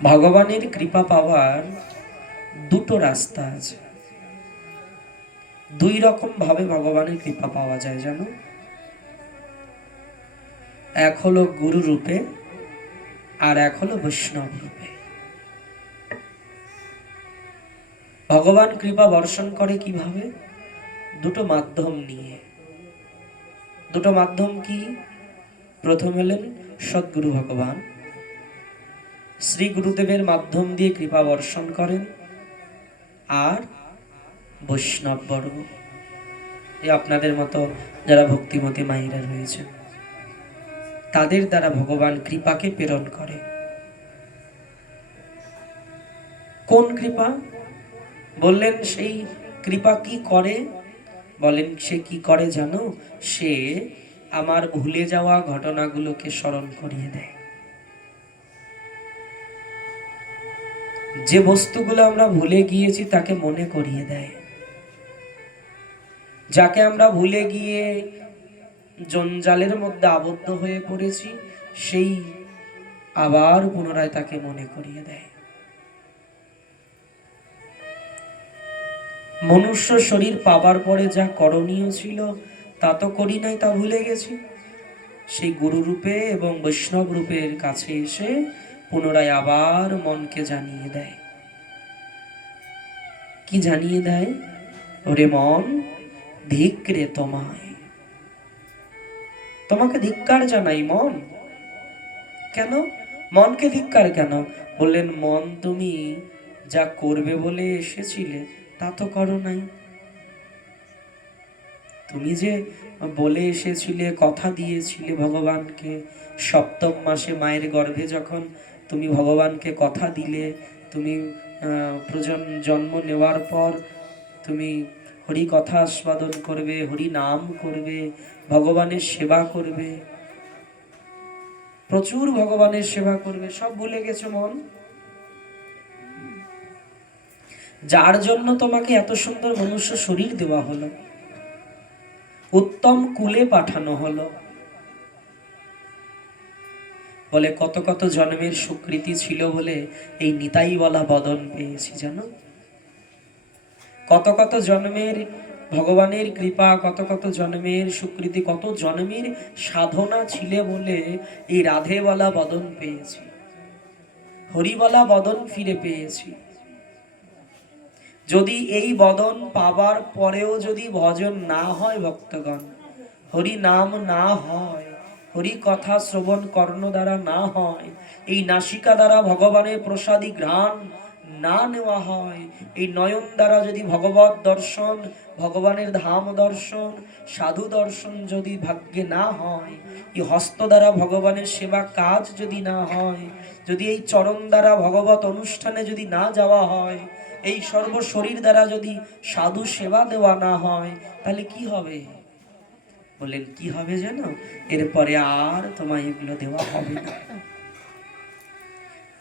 ভগবানের কৃপা পাওয়ার দুটো রাস্তা আছে। দুই রকম ভাবে ভগবানের কৃপা পাওয়া যায় জানো। এক হলো গুরু রূপে, আর এক হলো বৈষ্ণব রূপে। ভগবান কৃপা বর্ষণ করে কিভাবে? দুটো মাধ্যম নিয়ে। দুটো মাধ্যম কি? প্রথম হলেন সদ্গুরু ভগবান, শ্রী গুরুদেবের মাধ্যম দিয়ে কৃপা বর্ষণ করেন। আর বৈষ্ণব বর্গ, এই আপনাদের মতো যারা ভক্তিমতী মায়েরা রয়েছে, তাদের দ্বারা ভগবান কৃপাকে প্রেরণ করে। কোন কৃপা? বললেন সেই কৃপা কি করে? বলেন সে কি করে জানো? সে আমার ভুলে যাওয়া ঘটনাগুলোকে স্মরণ করিয়ে দেয়। যে বস্তুগুলো আমরা ভুলে গিয়েছি তাকে মনে করিয়ে দেয়। যাকে আমরা ভুলে গিয়ে জঞ্জালের মধ্যে আবদ্ধ হয়ে পড়েছি, সেই আবার পুনরায় তাকে মনে করিয়ে দেয়। মনুষ্য শরীর পাবার পরে যা করণীয় ছিল তা তো করি নাই, তা ভুলে গেছি। সেই গুরু রূপে এবং বৈষ্ণব রূপের কাছে এসে পুনরায় আবার মনকে জানিয়ে দেয়। কি জানিয়ে দেয়? ওরে মন, ধিক্রে তোমায়, তোমাকে ধিক্কার জানাই মন। কেন মনকে ধিক্কার কেন? বললেন মন, তুমি যা করবে বলে এসেছিলে তা তো করো নাই। তুমি যে বলে এসেছিলে, কথা দিয়েছিলে ভগবানকে, সপ্তম মাসে মায়ের গর্ভে যখন তুমি ভগবানকে কথা দিলে, তুমি জন্ম নেওয়ার পর তুমি হরি কথা আস্বাদন করবে, হরি নাম করবে, ভগবানের সেবা করবে, প্রচুর ভগবানের সেবা করবে, সব ভুলে গেছো মন। যার জন্য তোমাকে এত সুন্দর মনুষ্য শরীর দেওয়া হলো, উত্তম কুলে পাঠানো হলো, বলে কত কত জন্মের সুকৃতি ছিল বলে এই নিতাই বলা বদন পেয়েছি জানো। কত কত জন্মের ভগবানের কৃপা, কত কত জন্মের সুকৃতি, কত জন্মের সাধনা ছিলে বলে এই রাধে বলা বদন পেয়েছি, হরি বলা বদন ফিরে পেয়েছি। যদি এই বদন পাবার পরেও যদি ভজন না হয় ভক্তগণ, হরি নাম না হয়, হরি কথা শ্রবণ কর্ণ দ্বারা না হয়, এই নাসিকা দ্বারা ভগবানের প্রসাদী ঘ্রাণ না নেওয়া হয়, এই নয়ন দ্বারা যদি ভগবত দর্শন, ভগবানের ধাম দর্শন, সাধু দর্শন যদি ভাগ্যে না হয়, এই হস্ত দ্বারা ভগবানের সেবা কাজ যদি না হয়, যদি এই চরণ দ্বারা ভগবত অনুষ্ঠানে যদি না যাওয়া হয়, এই সর্ব শরীর দ্বারা যদি সাধু সেবা দেওয়া না হয়, তাহলে কি হবে? বললেন কি হবে জানো? এরপরে আর তোমায় এগুলো দেওয়া হবে না।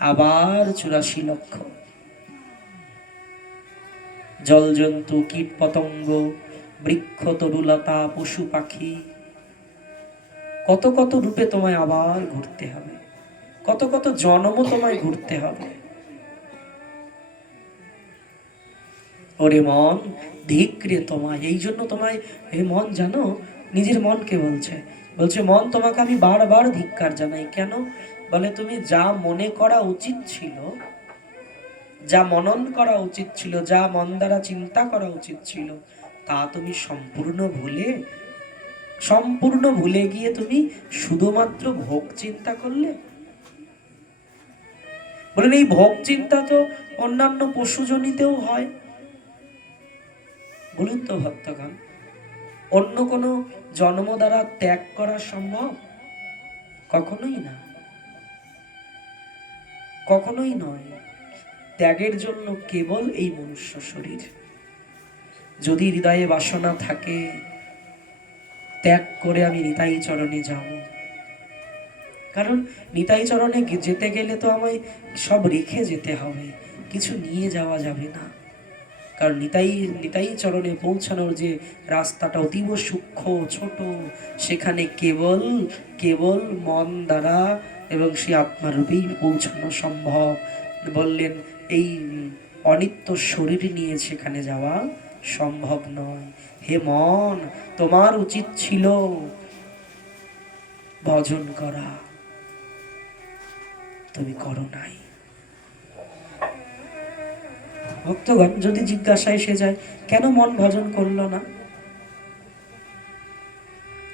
আবার 84 লক্ষ জল জন্তু, কীট পতঙ্গ, বৃক্ষ তরুলতা, পশু পাখি, কত কত রূপে তোমায় আবার ঘুরতে হবে, কত কত জন্ম তোমায় ঘুরতে হবে। ওরে মন, ধিক্রে তোমায়, এই জন্য তোমায়, হে মন জানো, নিজের মনকে বলছে, বলছে মন তোমাকে আমি বারবার ধিক্কার জানাই। কেন? বলে তুমি যা মনে করা উচিত ছিল, যা মনন করা উচিত ছিল, যা মন দ্বারা চিন্তা করা উচিত ছিল, তা তুমি সম্পূর্ণ ভুলে গিয়ে তুমি শুধুমাত্র ভোগ চিন্তা করলে। বলেন এই ভোগ চিন্তা তো অন্যান্য পশুজনিতেও হয়। বলুন তো ভক্তগণ, অন্য কোনো জন্ম দ্বারা ত্যাগ করা সম্ভব? কখনোই না, কখনোই নয়। ত্যাগের জন্য কেবল এই মনুষ্য শরীর। যদি হৃদয়ে বাসনা থাকে, ত্যাগ করে আমি নিতাই চরণে যাব। কারণ নিতাই চরণে যেতে গেলে তো আমায় সব রেখে যেতে হবে, কিছু নিয়ে যাওয়া যাবে না। কারণ নিতাই চরণে পৌঁছানোর যে রাস্তাটা অতীব সূক্ষ্ম, ছোট, সেখানে কেবল মন দ্বারা এবং সেই আত্মারূপেই পৌঁছানো সম্ভব। বললেন এই অনিত্য শরীর নিয়ে সেখানে যাওয়া সম্ভব নয়। হে মন, তোমার উচিত ছিল ভজন করা, তুমি করো নাই। ভক্তগণ, যদি জিজ্ঞাসা এসে যায় কেন মন ভজন করলো না,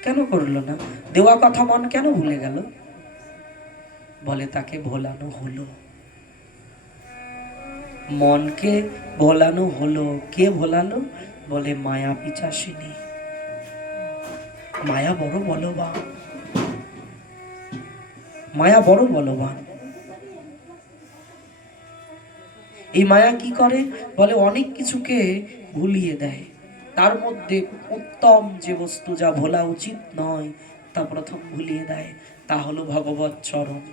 কেন করলো না, দেওয়া কথা মন কেন ভুলে গেল, বলে তাকে ভোলানো হলো। মনকে ভোলানো হলো। কে ভোলালো? বলে মায়া পিচাসিনী। মায়া বড় বলবান, মায়া বড় বলবান। এই মায়া কি করে? বলে অনেক কিছুকে ভুলিয়ে দেয়। তার মধ্যে উত্তম যে বস্তু, যা ভোলা উচিত নয়, তা প্রথম ভুলিয়ে দেয়। তা হলো ভগবৎ চরণ।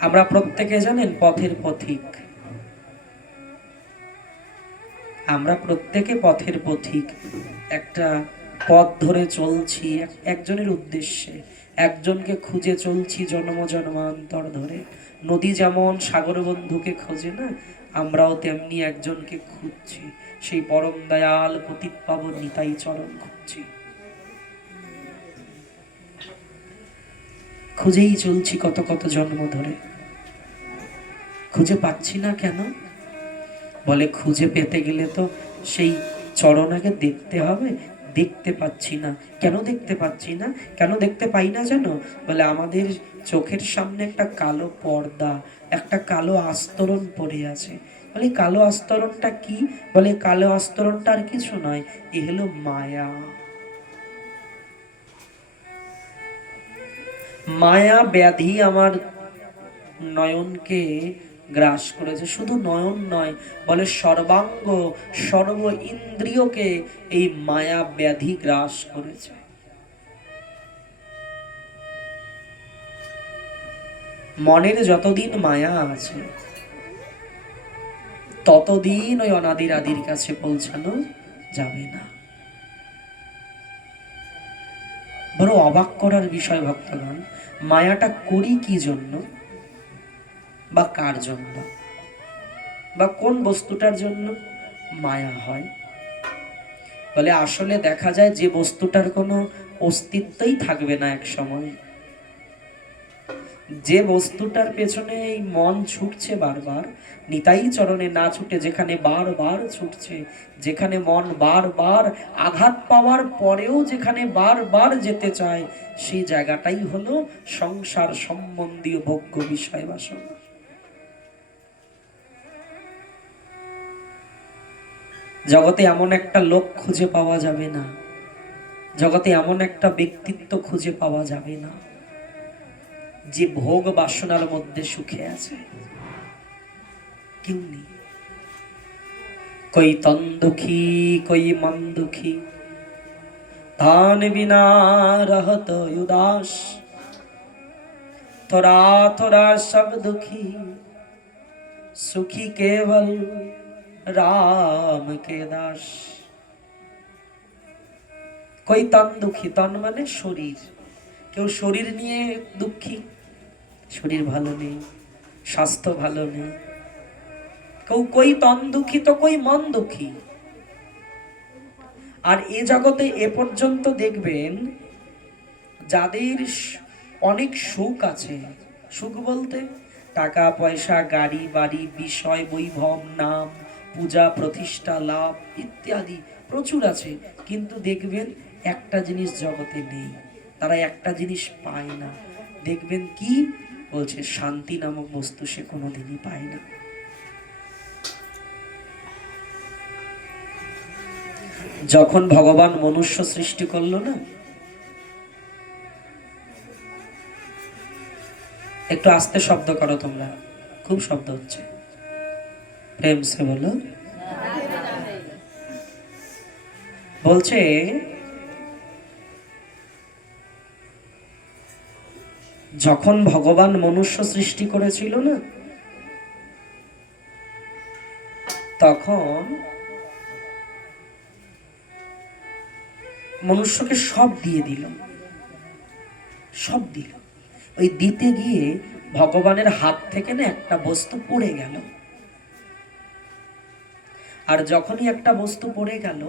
আমরা প্রত্যেকে জানেন পথের পথিক, আমরা প্রত্যেকে পথের পথিক। একটা পথ ধরে চলছি একজনের উদ্দেশ্যে, একজনকে খুঁজে চলছি জন্ম জন্মান্তর ধরে। নদী যেমন সাগর বন্ধুকে খোঁজে না, আমরাও তেমনি একজনকে খুঁজছি, সেই পরম দয়াল পতিত পাবন নিতাই চরণ খুঁজছি। খুঁজেই চলছি কত কত জন্ম ধরে, খুঁজে পাচ্ছি না কেন? বলে খুঁজে পেতে গেলে তো সেই চরণ আগে দেখতে হবে, দেখতে পাচ্ছি না। কেন দেখতে পাচ্ছি না, কেন দেখতে পাই না জানো? বলে আমাদের চোখের সামনে একটা কালো পর্দা, একটা কালো আস্তরণ পড়ে আছে। বলে কালো আস্তরণটা কি? বলে কালো আস্তরণটা আর কিছু নয়, এ হলো মায়া। মায়া ব্যাধি আমার নয়নকে গ্রাস করেছে। শুধু নয়ন নয়, বলে সর্বাঙ্গ সর্ব ইন্দ্রিয়কে এই মায়া ব্যাধি গ্রাস করেছে। মনের যতদিন মায়া আছে, ততদিন ওই অনাদির আদির কাছে পৌঁছানো যাবে না। বড় অবাক করার বিষয় ভক্তগণ, মায়াটা করি কি জন্য, বা কার জন্য, বা কোন বস্তুটার জন্য মায়া হয়? বলে আসলে দেখা যায় যে বস্তুটার কোনো অস্তিত্বই থাকবে না এক সময়, যে বস্তুটার পেছনে এই মন ছুটছে বারবার, নিতাই চরণে না ছুটে যেখানে বারবার ছুটছে, যেখানে মন বারবার আঘাত পাওয়ার পরেও যেখানে বারবার যেতে চায়, সেই জায়গাটাই হলো সংসার সম্বন্ধীয় ভোগ্য বিষয় বাসনা। জগতে এমন একটা লোক খুঁজে পাওয়া যাবে না, জগতে এমন একটা ব্যক্তিত্ব খুঁজে পাওয়া যাবে না যে ভোগ বাসনার মধ্যে সুখে আছে। কেউ নেই। कोई तन दुखी कोई मन दुखी, धान बिना रहत उदास, थोड़ा थोड़ा सब दुखी, सुखी केवल राम के दास। कोई तन दुखी, तन माने शरीर, কেউ শরীর নিয়ে দুঃখী, শরীর ভালো নেই, স্বাস্থ্য ভালো নেই। কই তন দুঃখী তো কই মন দুঃখী। আর এ জগতে এ পর্যন্ত দেখবেন যাদের অনেক সুখ আছে, সুখ বলতে টাকা পয়সা, গাড়ি বাড়ি, বিষয় বৈভব, নাম, পূজা প্রতিষ্ঠা, লাভ ইত্যাদি প্রচুর আছে, কিন্তু দেখবেন একটা জিনিস জগতে নেই, তারা একটা জিনিস পায় না। দেখবেন কি বলছে? শান্তি নামক বস্তু সে কোনোদিনই পায় না। যখন ভগবান মনুষ্য সৃষ্টি করলো না, একটু আস্তে শব্দ করো তোমরা, খুব শব্দ হচ্ছে, প্রেম সে বলো। বলছে যখন ভগবান মনুষ্য সৃষ্টি করেছিল না, তখন মনুষ্যকে সব দিয়ে দিল, সব দিল। ওই দিতে গিয়ে ভগবানের হাত থেকে না একটা বস্তু পড়ে গেল। আর যখনই একটা বস্তু পড়ে গেল,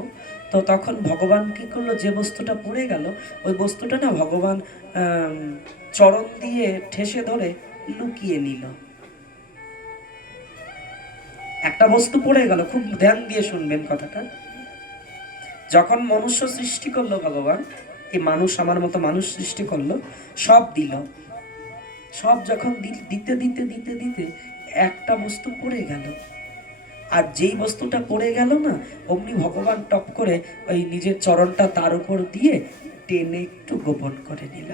তো তখন ভগবান কি করলো, যে বস্তুটা পড়ে গেল ওই বস্তুটা না ভগবান চরণ দিয়ে ঠেসে ধরে লুকিয়ে নিল। একটা বস্তু পড়ে গেল, খুব ধ্যান দিয়ে শুনবেন কথাটা। যখন মনুষ্য সৃষ্টি করলো ভগবান, এই মানুষ, আমার মতো মানুষ সৃষ্টি করলো, সব দিল, সব যখন দিতে দিতে দিতে দিতে একটা বস্তু পড়ে গেল। আর যেই বস্তুটা পড়ে গেল না, অমনি ভগবান টপ করে ওই নিজের চরণটা তার উপর দিয়ে টেনে একটু গোপন করে নিল,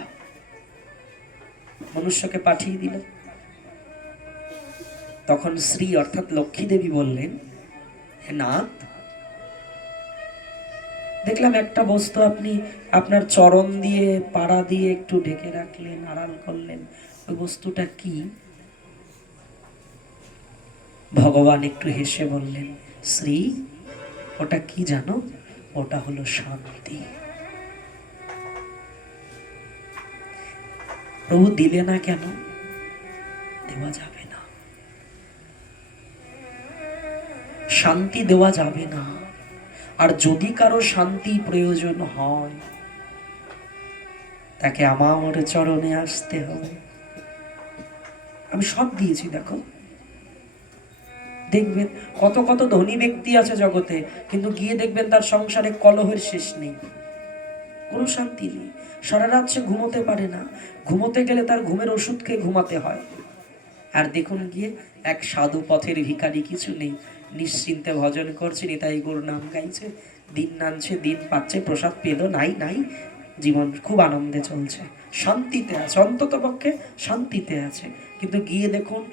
মনুষ্যকে পাঠিয়ে দিল। তখন শ্রী অর্থাৎ লক্ষ্মী দেবী বললেন, হে নাথ, দেখলাম একটা বস্তু আপনি আপনার চরণ দিয়ে পাড়া দিয়ে একটু ঢেকে রাখলেন, আড়াল করলেন, ওই বস্তুটা কি? ভগবান একটু হেসে বললেন, শ্রী, ওটা কি জানো? ওটা হলো শান্তি। প্রভু দিলে না কেন? দেওয়া যাবে না, শান্তি দেওয়া যাবে না। আর যদি কারো শান্তি প্রয়োজন হয়, তাকে আমার চরণে আসতে হবে। আমি সব দিয়েছি। দেখো, দেখবেন কত কত ধনী ব্যক্তি আছে জগতে, কিন্তু গিয়ে দেখবেন তার সংসারে কলহের শেষ নেই, কোনো শান্তি নেই, সারা রাত সে ঘুমোতে পারে না, ঘুমোতে গেলে তার ঘুমের ওষুধ খেয়ে ঘুমাতে হয়। আর দেখুন গিয়ে এক সাধু পথের ভিখারি, কিছু নেই, নিশ্চিন্তে ভজন করছে, নিতাই গৌর নাম গাইছে, দিন নানছে, দিন পাচ্ছে, প্রসাদ পেল নাই নাই, জীবন খুব আনন্দে চলছে, শান্তিতে আছে, অন্তত পক্ষে শান্তিতে আছে। কিন্তু গিয়ে দেখুন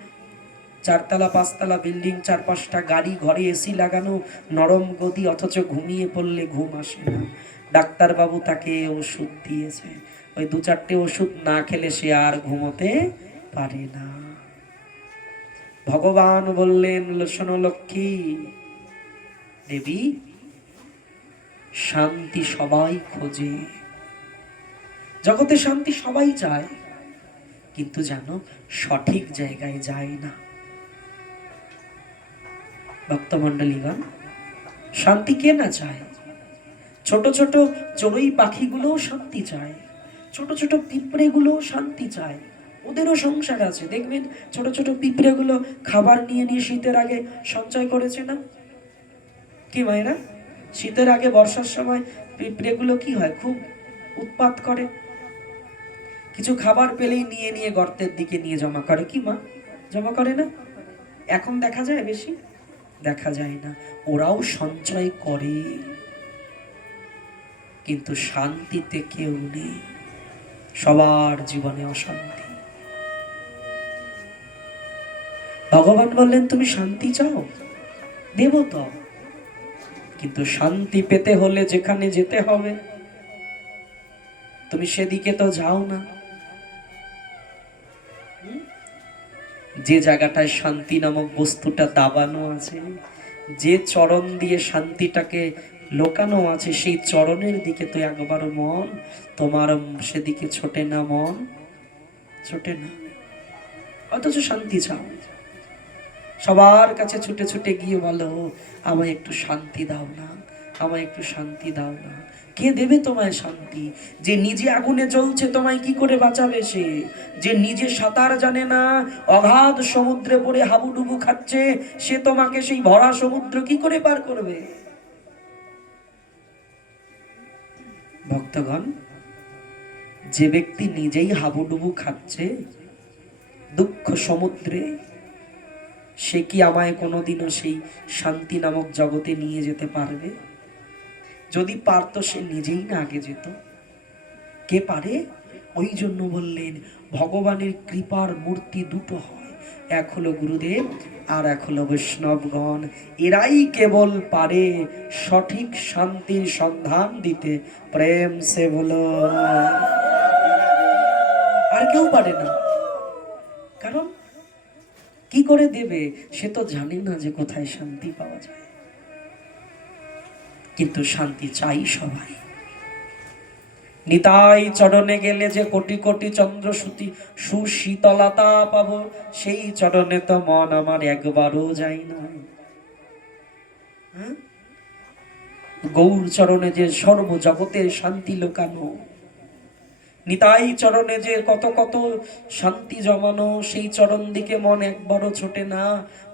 চারতলা পাঁচতলা বিল্ডিং, 4-5টা গাড়ি, ঘরে এসি লাগানো, নরম গদি, অথচ ঘুমিয়ে পড়লে ঘুম আসে না। ডাক্তারবাবু তাকে ওষুধ দিয়েছে, ওই 2-4টে ওষুধ না খেলে সে আর ঘুমোতে পারে না। ভগবান বললেন, শোনো লক্ষ্মী দেবী, শান্তি সবাই খোঁজে, জগতে শান্তি সবাই চায়, কিন্তু জানো সঠিক জায়গায় যায় না। ভক্তমণ্ডলীগণ, শান্তি কে না চায়? ছোট ছোট চড়ুই পাখিগুলোও শান্তি চায়, ছোট ছোট পিঁপড়েগুলোও শান্তি চায়, ওদেরও সংসার আছে। দেখবেন ছোট ছোট পিঁপড়েগুলো খাবার নিয়ে নিয়ে শীতের আগে সঞ্চয় করেছে না? কি মায়েরা, শীতের আগে বর্ষার সময় পিঁপড়েগুলো কি হয়, খুব উৎপাত করে, কিছু খাবার পেলেই নিয়ে নিয়ে গর্তের দিকে নিয়ে জমা করে। কি মা, জমা করে না? এখন দেখা যায় বেশি? দেখা যায় না। ওরাও সঞ্চয় করে, কিন্তু শান্তিতে কেউ নেই, সবার জীবনে অশান্তি। ভগবান বললেন, তুমি শান্তি চাও, দেব তো, কিন্তু শান্তি পেতে হলে যেখানে যেতে হবে তুমি সেদিকে তো যাও না। যে জায়গাটায় শান্তি নামক বস্তুটা দাবানো আছে, যে চরণ দিয়ে শান্তিটাকে লোকানো আছে, সেই চরণের দিকে তো একবার মন তোমার সেদিকে ছোটে না, মন ছোটে না, অথচ শান্তি চাও। সবার কাছে ছুটে ছুটে গিয়ে বলো, আমায় একটু শান্তি দাও না, আমায় একটু শান্তি দাও না। কে দেবে তোমায় শান্তি? যে নিজে আগুনে জ্বলছে তোমায় কি করে বাঁচাবে? সে যে নিজে সাঁতার জানে না, অগাধ সমুদ্রে পড়ে হাবুডুবু খাচ্ছে, সে তোমাকে সেই ভরা সমুদ্র কি করে পার করবে? ভক্তগণ, যে ব্যক্তি নিজেই হাবুডুবু খাচ্ছে দুঃখ সমুদ্রে, সে কি আমায় কোনোদিনও সেই শান্তি নামক জগতে নিয়ে যেতে পারবে? যদি পারতো সে নিজেই না আগে যেত। কে পারে? ওই জন্য বললেন, ভগবানের কৃপার মূর্তি দুটো হয়, এক হলো গুরুদেব আর এক হলো বৈষ্ণবগণ। এরাই কেবল পারে সঠিক শান্তির সন্ধান দিতে। প্রেম সে বলো, আর কেউ পারে না। কারণ কি করে দেবে? সে তো জানে না যে কোথায় শান্তি পাওয়া যায়। কিন্তু শান্তি চাই সবাই। নিতাই চরণে গেলে যে কোটি কোটি চন্দ্র সুশীতলতা পাবো, সেই চরণে তো মন আমার একবারও যায় না। হ্যাঁ? গৌর চরণে যে সর্বজগতের শান্তি লোকানো, নিতাই চরণে যে কত কত শান্তি জমানো, সেই চরণ দিকে মন একবারও ছোটে না।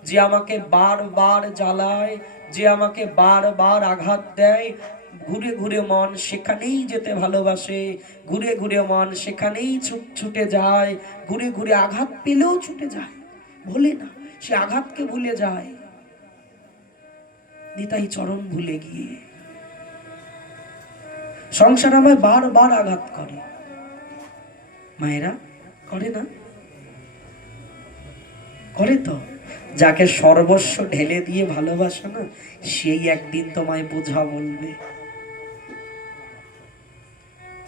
যে আমাকে বারবার জ্বালায়, যে আমাকে বারবার আঘাত দেয়, ঘুরে ঘুরে মন সেখানেই যেতে ভালোবাসে, ঘুরে ঘুরে মন সেখানেই ছুটে যায়, ঘুরে ঘুরে আঘাত পেলেও ছুটে যায়, ভুলে না, সে আঘাতকে ভুলে যায়। নিতাই চরণ ভুলে গিয়ে সংসার আমায় বারবার আঘাত করে, মায়েরা করে না? করে তো। যাকে সর্বস্ব ঢেলে দিয়ে ভালোবাসো না, সেই একদিন তোমায় বোঝা বলবে।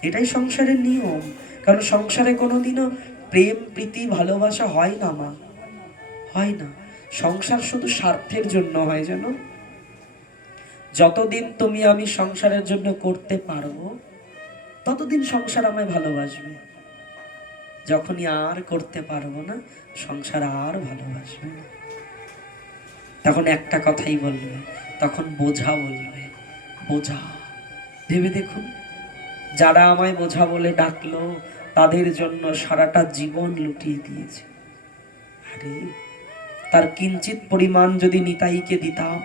এটাই সংসারের নিয়ম। কারণ সংসারে কোনোদিনও প্রেম প্রীতি ভালোবাসা হয় না মা, হয় না। সংসার শুধু স্বার্থের জন্য হয়, জানো। যতদিন তুমি আমি সংসারের জন্য করতে পারবো, ততদিন সংসার আমায় ভালোবাসবে। যখনই আর করতে পারবো না, সংসার আর ভালোবাসবে না। তখন একটা কথাই বলবে, তখন বোঝা বলবে, বোঝা। ভেবে দেখুন, যারা আমায় বোঝা বলে ডাকলো, তাদের জন্য সারাটা জীবন লুটিয়ে দিয়েছে। আরে তার কিঞ্চিত পরিমাণ যদি নিতাইকে দিতাম,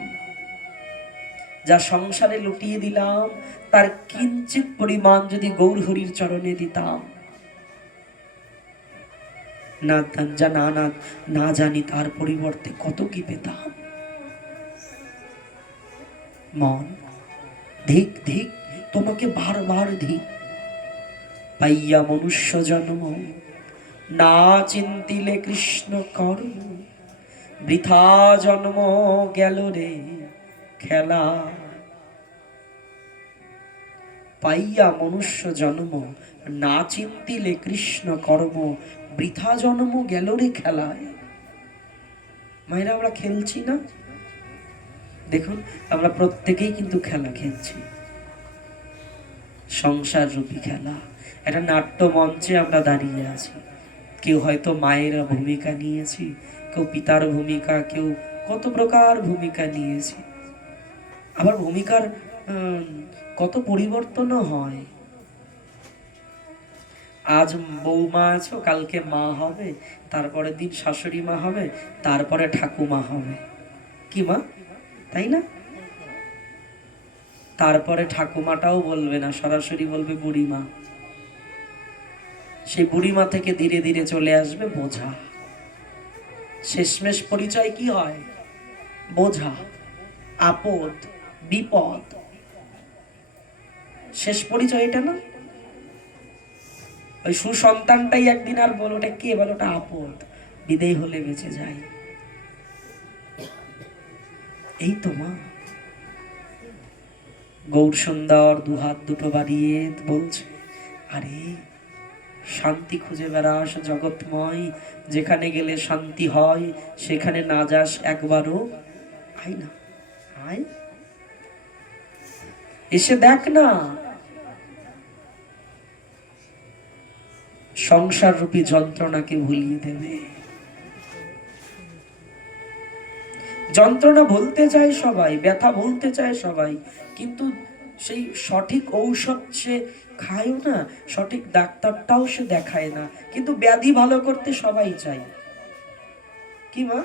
যা সংসারে লুটিয়ে দিলাম, তার কিঞ্চিত পরিমাণ যদি গৌর হরির চরণে দিতাম, না না জানি তার পরিবর্তে কত কি পেতাম। মন ধিক ধিক, তোমাকে বারবার ধিক। পাইয়া মনুষ্য জন্ম, না চিন্তিলে কৃষ্ণ কর্ম, বৃথা জন্ম গেল রে খেলা। পাইয়া মনুষ্য জন্ম, না চিন্তিলে কৃষ্ণ কর্ম, বৃথা জন্ম গেল রে খেলায়। মায়েরা, আমরা খেলছি না? দেখুন, আমরা প্রত্যেকেই কিন্তু খেলা খেলছি, সংসার রূপী খেলা। একটা নাট্য মঞ্চে আমরা দাঁড়িয়ে আছি। কেউ হয়তো মায়ের ভূমিকা নিয়েছি, কেউ পিতার ভূমিকা, কেউ কত প্রকার ভূমিকা নিয়েছি। আবার ভূমিকার কত পরিবর্তনও হয়। আজ বৌমা আছো, কালকে মা হবে, তারপরের দিন শাশুড়ি মা হবে, তারপরে ঠাকুমা হবে। কি মা, তাই না? তারপরে ঠাকুমাটাও বলবে না, সরাসরি বলবে বুড়িমা। সেই বুড়িমা থেকে ধীরে ধীরে চলে আসবে বোঝা। শেষমেশ পরিচয় কি হয়? বোঝা, আপদ, বিপদ। শেষ পরিচয় এটা না? ওই সুসন্তানটাই একদিন আর বলো, ওটা কে বলো, ওটা আপদ, বিদেয় হলে বেঁচে যায়। এই তো মা। গৌর সুন্দর দুহাত দুটো বাড়িয়ে বলছে, আরে শান্তি খুঁজে বেড়াস জগৎময়, যেখানে গেলে শান্তি হয়, সেখানে না যাস একবারও? আয় না, আয়, এসে দেখ না। সংসার রূপী যন্ত্রণাকে ভুলিয়ে দেবে। যন্ত্রণা ভুলতে চায় সবাই, ব্যথা ভুলতে চায় সবাই, কিন্তু সেই সঠিক ঔষধ সে খায়ও না, সঠিক ডাক্তারটাও সে দেখায় না, কিন্তু ব্যাধি ভালো করতে সবাই চায়। কি মা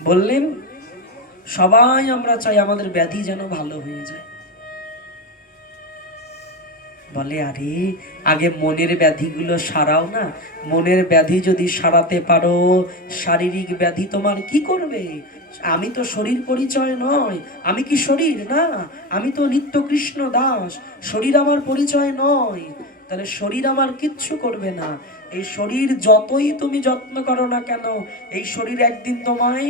বললেন? সবাই আমরা চাই আমাদের ব্যাধি যেন ভালো হয়ে যায়। বলে, আরে আগে মনের ব্যাধিগুলো সারাও না। মনের ব্যাধি যদি সারাতে পারো, শারীরিক ব্যাধি তোমার কি করবে? আমি তো শরীর পরিচয় নয়, আমি কি শরীর না? আমি তো নিত্য কৃষ্ণ দাস, শরীর আমার পরিচয় নয়। তাহলে শরীর আমার কিচ্ছু করবে না। এই শরীর যতই তুমি যত্ন করো না কেন, এই শরীর একদিন তোমায়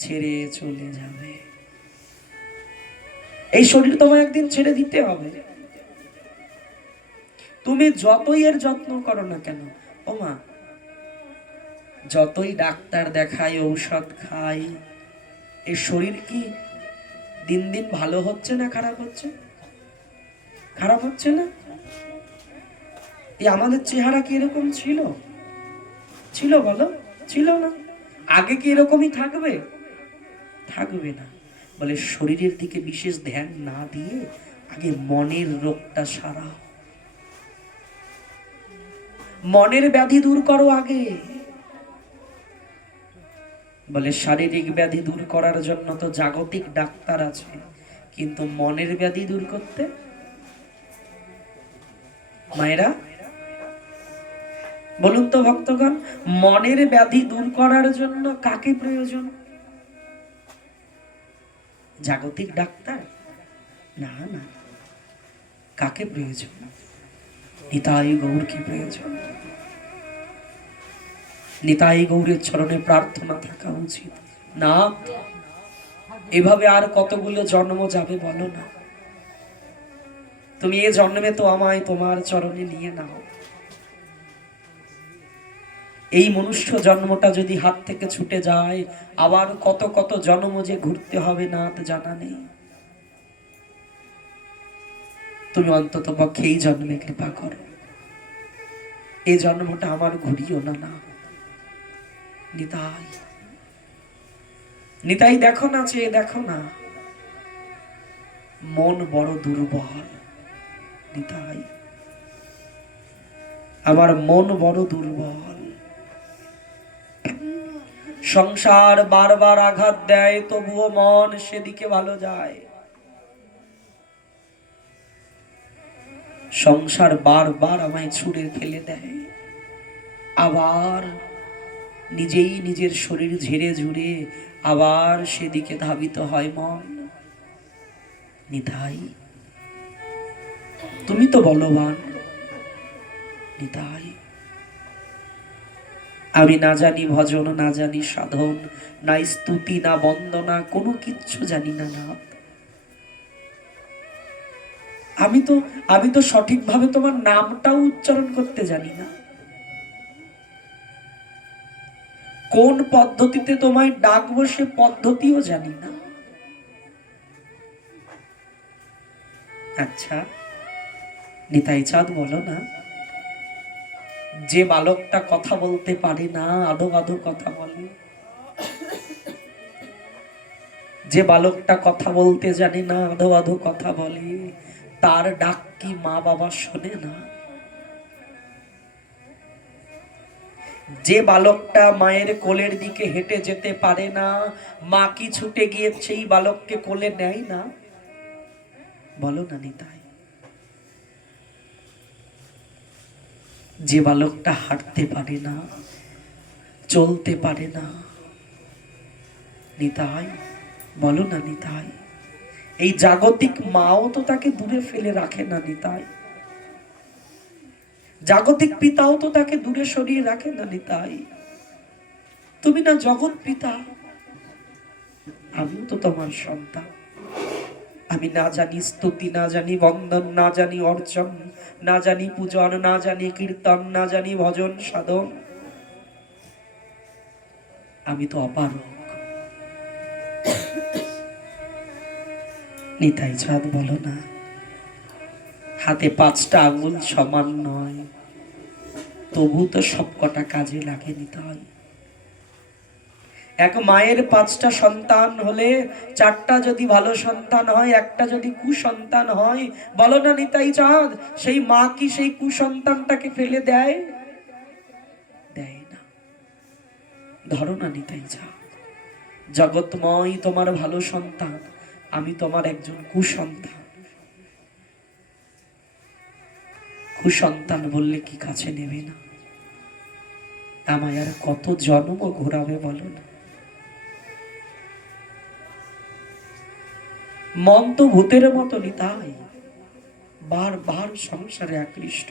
ছেড়ে চলে যাবে। এই শরীর তোমায় একদিন ছেড়ে দিতে হবে। তুমি যতই এর যত্ন করো না কেন, ও মা, যতই ডাক্তার দেখাই, ঔষধ খাই, এই শরীর কি দিন দিন ভালো হচ্ছে না খারাপ হচ্ছে? খারাপ হচ্ছে না? এই আমাদের চেহারা কি এরকম ছিল? ছিল বলো? ছিল না। আগে কি এরকমই থাকবে? থাকবে না। বলে শরীরের দিকে বিশেষ ধ্যান না দিয়ে আগে মনের রোগটা সারাও, মনের ব্যাধি দূর করো আগে। বলে শারীরিক ব্যাধি দূর করার জন্য তো জাগতিক ডাক্তার আছে, কিন্তু মনের ব্যাধি দূর করতে মায়েরা বলুন তো ভক্তগণ, মনের ব্যাধি দূর করার জন্য কাকে প্রয়োজন? জাগতিক ডাক্তার না, না। কাকে প্রয়োজন? নিতাই গৌরকে প্রয়োজন। নিতাই গৌরের চরণে প্রার্থনা থাকা উচিত। না, এভাবে আর কতগুলো জন্ম যাবে বলো না? তুমি এ জন্মে তো আমায় তোমার চরণে নিয়ে নাও। এই মনুষ্য জন্মটা যদি হাত থেকে ছুটে যায়, আবার কত কত জন্ম যে ঘুরতে হবে না তো জানা নেই। তুমি অন্তত পক্ষে এই জন্মে কৃপা করো, এই জন্মটা আমার ঘুরিও না। না নিতাই, নিতাই দেখো না, চেয়ে দেখো না, মন বড় দুর্বল। নিতাই, আমার মন বড় দুর্বল। সংসার বারবার আঘাত দেয়, তবুও মন সেদিকে ভালো যায়। সংসার বারবার আমায় ছুঁড়ে ফেলে দেয়, আবার নিজেই নিজের শরীর ঝেড়ে ঝুড়ে আবার সেদিকে ধাবিত হয় মন। নিতাই, তুমি তো বলবান। নিতাই, আমি না জানি ভজন, না জানি সাধন, না স্তুতি, না বন্দনা, কোনো কিচ্ছু জানি না। না, আমি তো সঠিকভাবে তোমার নামটাও উচ্চারণ করতে জানি না। কোন পদ্ধতিতে তোমায় ডাকবো সে পদ্ধতিও জানি না। আচ্ছা নিতাই চাঁদ, বলো না, যে বালকটা কথা বলতে পারে না, আদো আদো কথা বলে, যে বালকটা কথা বলতে জানে না, আদো আদো কথা বলে, তার ডাক কি মা বাবা শোনে না? যে বালকটা মায়ের কোলের দিকে হেঁটে যেতে পারে না, মা কি ছুটে গিয়ে সেই বালককে কোলে নেয় না? বলো না নিতাই। যে বালকটা হাঁটতে পারে না, চলতে পারে না, নিতাই, বলো না নিতাই। এই জাগতিক মাও তো তাকে দূরে ফেলে রাখে না নিতাই, জাগতিক পিতাও তো তাকে দূরে সরিয়ে রাখে না নিতাই। তুমি না জগৎ পিতা, আমিও তো তোমার সন্তান। আমি না জানি স্তুতি, না জানি বন্দন, না জানি অর্চন, না জানি পূজন, না জানি কীর্তন, না জানি ভজন সাধন। আমি তো অপারক। নিতাই চাঁদ, বলো না, হাতে 5টা আঙ্গুল সমান নয়, তবু তো সবকটা কাজে লাগে নিতাই। এক মায়ের 5টা সন্তান হলে 4টা যদি ভালো সন্তান হয়, একটা যদি কুসন্তান হয়, বলো না নিতাই চাঁদ, সেই মা কি সেই কুসন্তানটাকে ফেলে দেয়? দেয় না। ধরো না নিতাই চাঁদ, জগৎময় তোমার ভালো সন্তান, আমি তোমার একজন কুসন্তান। কুসন্তান বললে কি কাছে নেবে না? আমায় আর কত জন্ম ঘোরাবে বলো না? মন তো ভূতের মতো নিতাই, বারবার সংসারে আকৃষ্ট।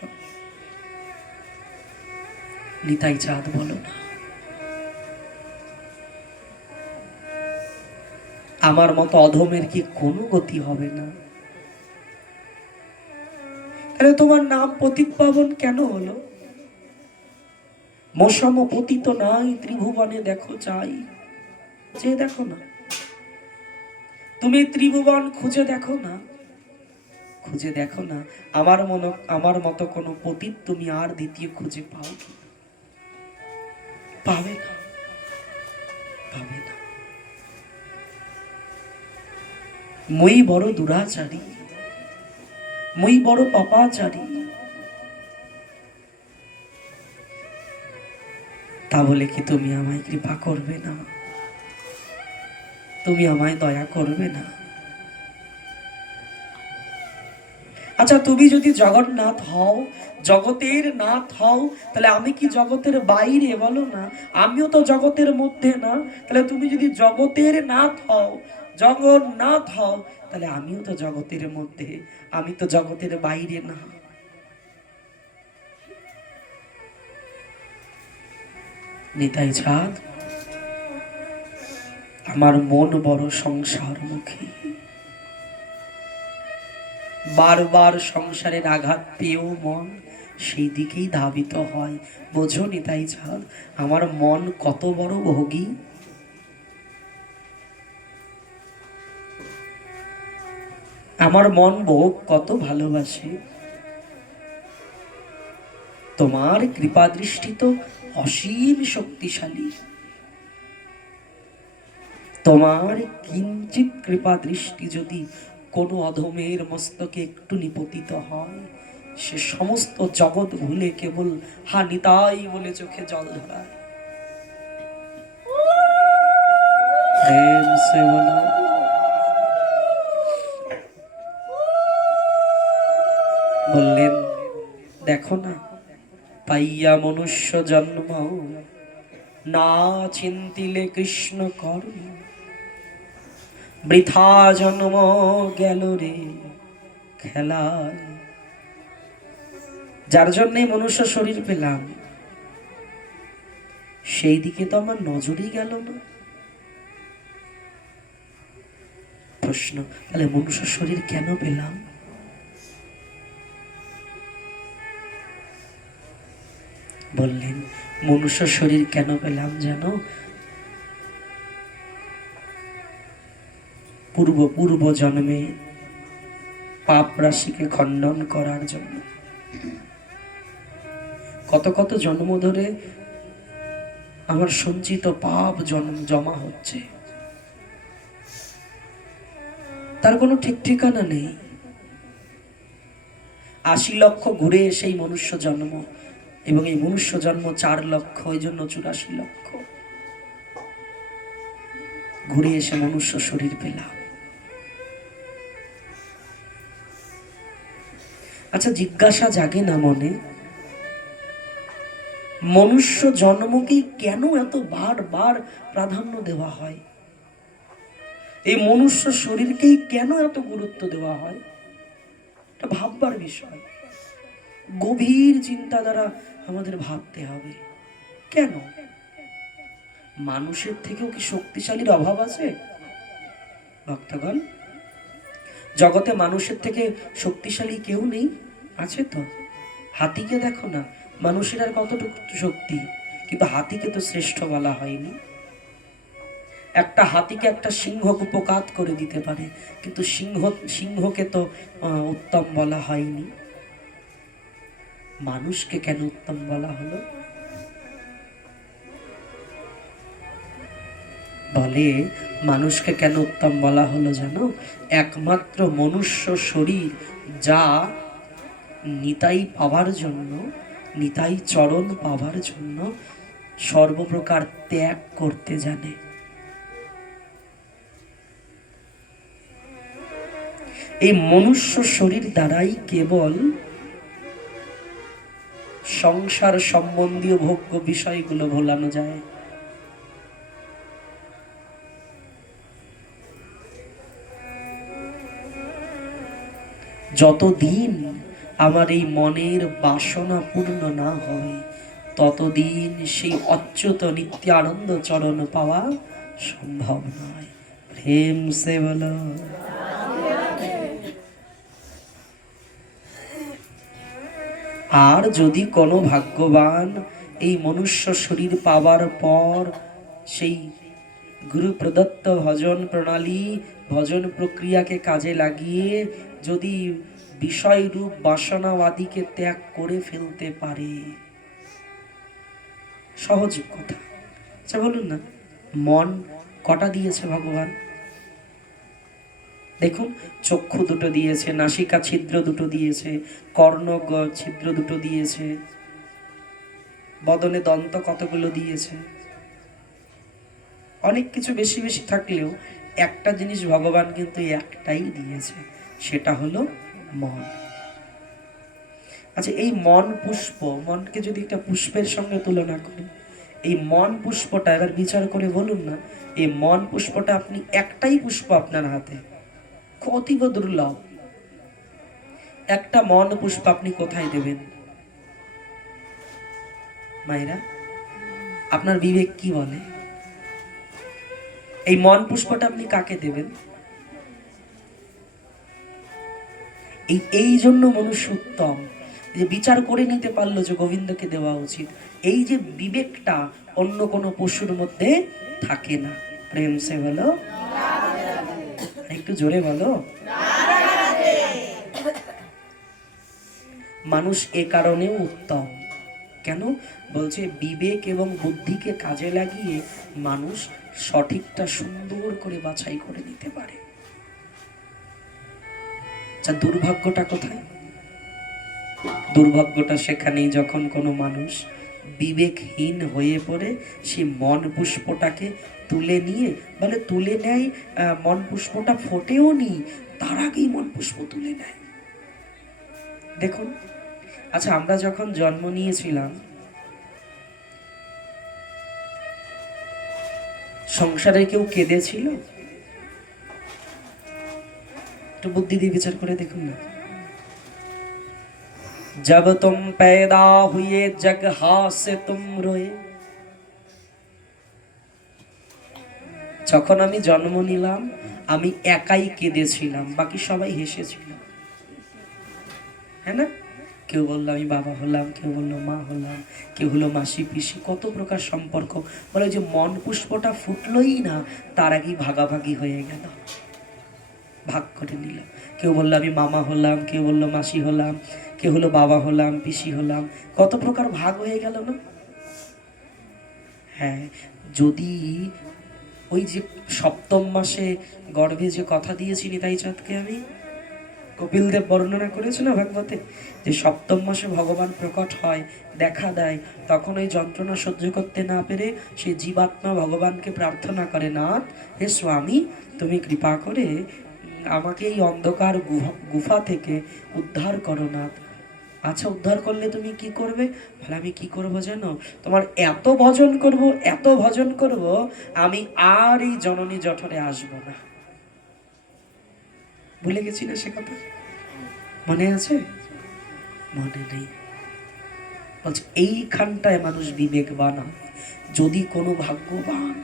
নিতাই চাঁদ, বলো না, আমার মতো অধমের কি কোনো গতি হবে না? তাহলে তোমার নাম পতিত পাবন কেন হলো? মশম পতিত নাই ত্রিভুবনে দেখো চাই, যে দেখো না, তুমি ত্রিভুবন খুঁজে দেখো না, খুঁজে দেখো না, আমার মতো কোনো পতিত তুমি আর দ্বিতীয় খুঁজে পাও কি? পাবে না, পাবে না। মই বড় দুরাচারী, মই বড় পাপাচারী, তা বলে কি তুমি আমায় কৃপা করবে না? তুমি আমায় দয়া করবে না? আচ্ছা, তুমি যদি জগন্নাথ হও, জগতের নাথ হও, তাহলে আমি কি জগতের বাইরে? বলো না, আমিও তো জগতের মধ্যে না। তাহলে তুমি যদি জগতের নাথ হও, জগন্নাথ হও, তাহলে আমিও তো জগতের মধ্যে, আমি তো জগতের বাইরে না। নিতাই চাঁদ, আমার মন বড় সংসারমুখী, বারবার সংসারের আঘাত পেয়েও মন সেই দিকেই ধাবিত হয়। বোঝো নিতাই চাঁদ, আমার মন কত বড় ভোগী। আমার মন ভোগ কত ভালোবাসে। তোমার কৃপা দৃষ্টি তো অসীম শক্তিশালী। তোমার কিঞ্চিত কৃপা দৃষ্টি যদি কোনো অধমের মস্তকে একটু নিপতিত হয়, সে সমস্ত জগৎ ভুলে কেবল হা নিতাই বলে চোখে জল ধরায়। বললেন, দেখো না, পাইয়া মনুষ্য জন্ম না চিন্তিলে কৃষ্ণ কর্ম, বৃথা জন্ম গেল রে খেলায়। যার জন্যে মনুষ্য শরীর পেলাম, সেই দিকে তো আমার নজরই গেল না। প্রশ্ন, তাহলে মনুষ্য শরীর কেন পেলাম? বললেন, মনুষ্য শরীর কেন পেলাম জানো? পূর্ব জন্মে পাপ রাশিকে খণ্ডন করার জন্য। কত কত জন্ম ধরে আমার সঞ্চিত পাপ জমা হচ্ছে, তার কোনো ঠিক ঠিকানা নেই। ৮০ লক্ষ ঘুরে এসেই মনুষ্য জন্ম, এবং এই মনুষ্য জন্ম ৪ লক্ষ, এই জন্য ৮৪ লক্ষ ঘুরে এসে মনুষ্য শরীর পেলাম। আচ্ছা, জিজ্ঞাসা জাগে না মনে, মনুষ্য জন্মকে কেন এত বারবার প্রাধান্য দেওয়া হয়? এই মনুষ্য শরীরকেই কেন এত গুরুত্ব দেওয়া হয়? এটা ভাববার বিষয়, গভীর চিন্তা দ্বারা আমাদের ভাবতে হবে। কেন? মানুষের থেকেও কি শক্তিশালীর অভাব আছে ভক্তগণ? জগতে মানুষের থেকে শক্তিশালী কেউ নেই? আছে তো। হাতিকে দেখো না, মানুষের আর কতটুকু শক্তি, কিন্তু হাতিকে তো শ্রেষ্ঠ বলা হয়নি। একটা হাতিকে একটা সিংহ উপকাত করে দিতে পারে, কিন্তু সিংহকে তো উত্তম বলা হয়নি। মানুষকে কেন উত্তম বলা হলো? বলে, মানুষকে কেন উত্তম বলা হলো জানো? একমাত্র মনুষ্য শরীর যা নিতাই পাওয়ার জন্য, নিতাই চরণ পাওয়ার জন্য সর্বপ্রকার ত্যাগ করতে জানে। এই মনুষ্য শরীর দ্বারাই কেবল সংসার সম্বন্ধীয় ভোগ্য বিষয়গুলো ভোলানো যায়। যতদিন আমার এই মনের বাসনা পূর্ণ না হবে, ততদিন সেই অচ্যুত নিত্যানন্দ চরণ পাওয়া সম্ভব নয়। প্রেম সে বলো। আর যদি কোনো ভাগ্যবান এই মনুষ্য শরীর পাওয়ার পর সেই গুরু প্রদত্ত ভজন প্রণালী, ভজন প্রক্রিয়াকে কাজে লাগিয়ে যদি বিষয় রূপ বাসনাবাদীকে ত্যাগ করে ফেলতে পারে। সহজ কথা। আচ্ছা বলুন না, মন কটা দিয়েছে ভগবান? দেখুন, চক্ষু দুটো দিয়েছে, নাসিকা ছিদ্র দুটো দিয়েছে, কর্ণ ছিদ্র দুটো দিয়েছে, বদনে দন্ত কতগুলো দিয়েছে। অনেক কিছু বেশি বেশি থাকলেও একটা জিনিস ভগবান কিন্তু একটাই দিয়েছে, সেটা হলো মন। আচ্ছা, এই মন পুষ্প, মনকে যদি একটা পুষ্পের সঙ্গে তুলনা করি, এই মন পুষ্পটা এবার বিচার করে বলুন না, এই মন পুষ্পটা আপনি একটাই পুষ্প আপনার হাতে, অতীব দুর্লভ একটা মন পুষ্প আপনি কোথায় দেবেন? মায়েরা, আপনার বিবেক কি বলে? এই মন পুষ্পটা আপনি কাকে দেবেন? এই জন্য মনুষ্য উত্তম, যে বিচার করে নিতে পারলো যে গোবিন্দকে দেওয়া উচিত। এই যে বিবেকটা অন্য কোনো পশুর মধ্যে থাকে না। প্রেম সে বলো, একটু জোরে বলো। মানুষ এ কারণেও উত্তম। কেন বলছে? বিবেক এবং বুদ্ধিকে কাজে লাগিয়ে মানুষ সঠিকটা সুন্দর করে বাছাই করে নিতে পারে। আচ্ছা, দুর্ভাগ্যটা কোথায়? দুর্ভাগ্যটা সেখানেই যখন কোনো মানুষ বিবেকহীন হয়ে পড়ে, সে মন পুষ্পটাকে তুলে নিয়ে বলে তুলে নেয়, মন পুষ্পটা ফোটেও নি, তার আগেই মন পুষ্প তুলে নেয়। দেখুন, আচ্ছা আমরা যখন জন্ম নিয়েছিলাম, সংসারে কেউ কেঁদেছিল? একটু বুদ্ধি দিয়ে বিচার করে দেখুন না। जब तुम पैदा हुए जग हासे तुम रोए, যখন আমি জন্ম নিলাম আমি একাই কেঁদেছিলাম, বাকি সবাই হেসেছিল। হ্যাঁ না? কেউ বললো আমি বাবা হলাম, কেউ বললো মা হলাম, কেউ হলো মাসি পিসি, কত প্রকার সম্পর্ক। বলে যে মন পুষ্পটা ফুটলোই না, তার আগেই ভাগাভাগি হয়ে গেল, ভাগ করে নিল। কেউ বললো আমি মামা হলাম, কেউ বললো মাসি হলাম, কেউ হলো বাবা হলাম, পিসি হলাম, কত প্রকার ভাগ হয়ে গেল না? হ্যাঁ, যদি ওই যে সপ্তম মাসে গর্ভে যে কথা দিয়েছি নিতাই চাঁদকে, আমি কপিলদেব বর্ণনা করেছে না ভাগবতে, যে সপ্তম মাসে ভগবান প্রকট হয়, দেখা দেয়, তখন ওই যন্ত্রণা সহ্য করতে না পেরে সে জীবাত্মা ভগবানকে প্রার্থনা করে, নাথ হে স্বামী, তুমি কৃপা করে আমাকে এই অন্ধকার গুফা থেকে উদ্ধার করো নাথ। আচ্ছা, উদ্ধার করলে তুমি কি করবে? বলে আমি কি করব জানো? তোমার এত ভজন করব, এত ভজন করব, আমি আর এই জননী জঠরে আসবো না। ভুলে গেছি না সে কথা? মনে আছে? মনে নেই। বলছে এইখানটায় মানুষ বিবেকবান হয়। যদি কোনো ভাগ্যবান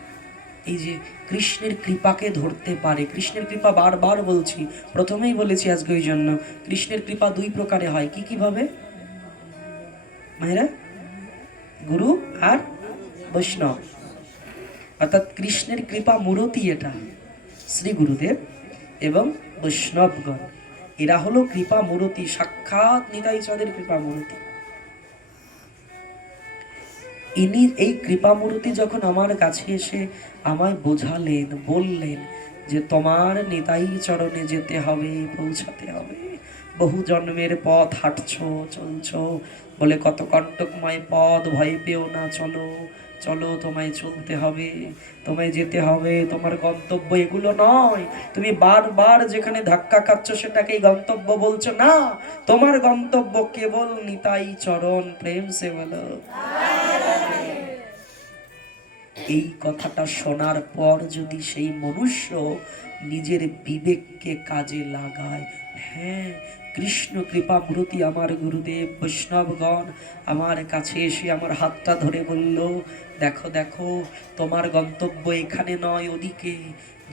এই যে কৃষ্ণের কৃপাকে ধরতে পারে। কৃষ্ণের কৃপা বারবার বলছি, প্রথমেই বলেছি আজকে ওই জন্য, কৃষ্ণের কৃপা দুই প্রকারে হয়। কি কি ভাবে মায়েরা? গুরু আর বৈষ্ণব। অর্থাৎ কৃষ্ণের কৃপা মূরতি, এটা শ্রী গুরুদেব এবং বৈষ্ণবগণ, এরা হলো কৃপা মূরতি, সাক্ষাৎ নিতাই চাঁদের কৃপা মূরতি। ইনি এই কৃপা মূরতি যখন আমার কাছে এসে আমায় বোঝালেন, বললেন যে তোমার নিতাই চরণে যেতে হবে, পৌঁছাতে হবে, বহু জন্মের পথ হাঁটছো, চলছো, বলে কত কণ্টকময় পথ, ভয় পেও না, চলো চলো, তোমায় চলতে হবে, তোমায় যেতে হবে, তোমার গন্তব্য এগুলো নয়। তুমি বারবার যেখানে ধাক্কা খাচ্ছ সেটাকেই গন্তব্য বলছো না, তোমার গন্তব্য কেবল নিতাই চরণ। প্রেম সে বলো। এই কথাটা শোনার পর যদি সেই মনুষ্য নিজের বিবেককে কাজে লাগায়, হ্যাঁ কৃষ্ণ কৃপা মূরতি আমার গুরুদেব বৈষ্ণবগণ আমার কাছে এসে আমার হাতটা ধরে বলল, দেখো দেখো তোমার গন্তব্য এখানে নয়, ওদিকে।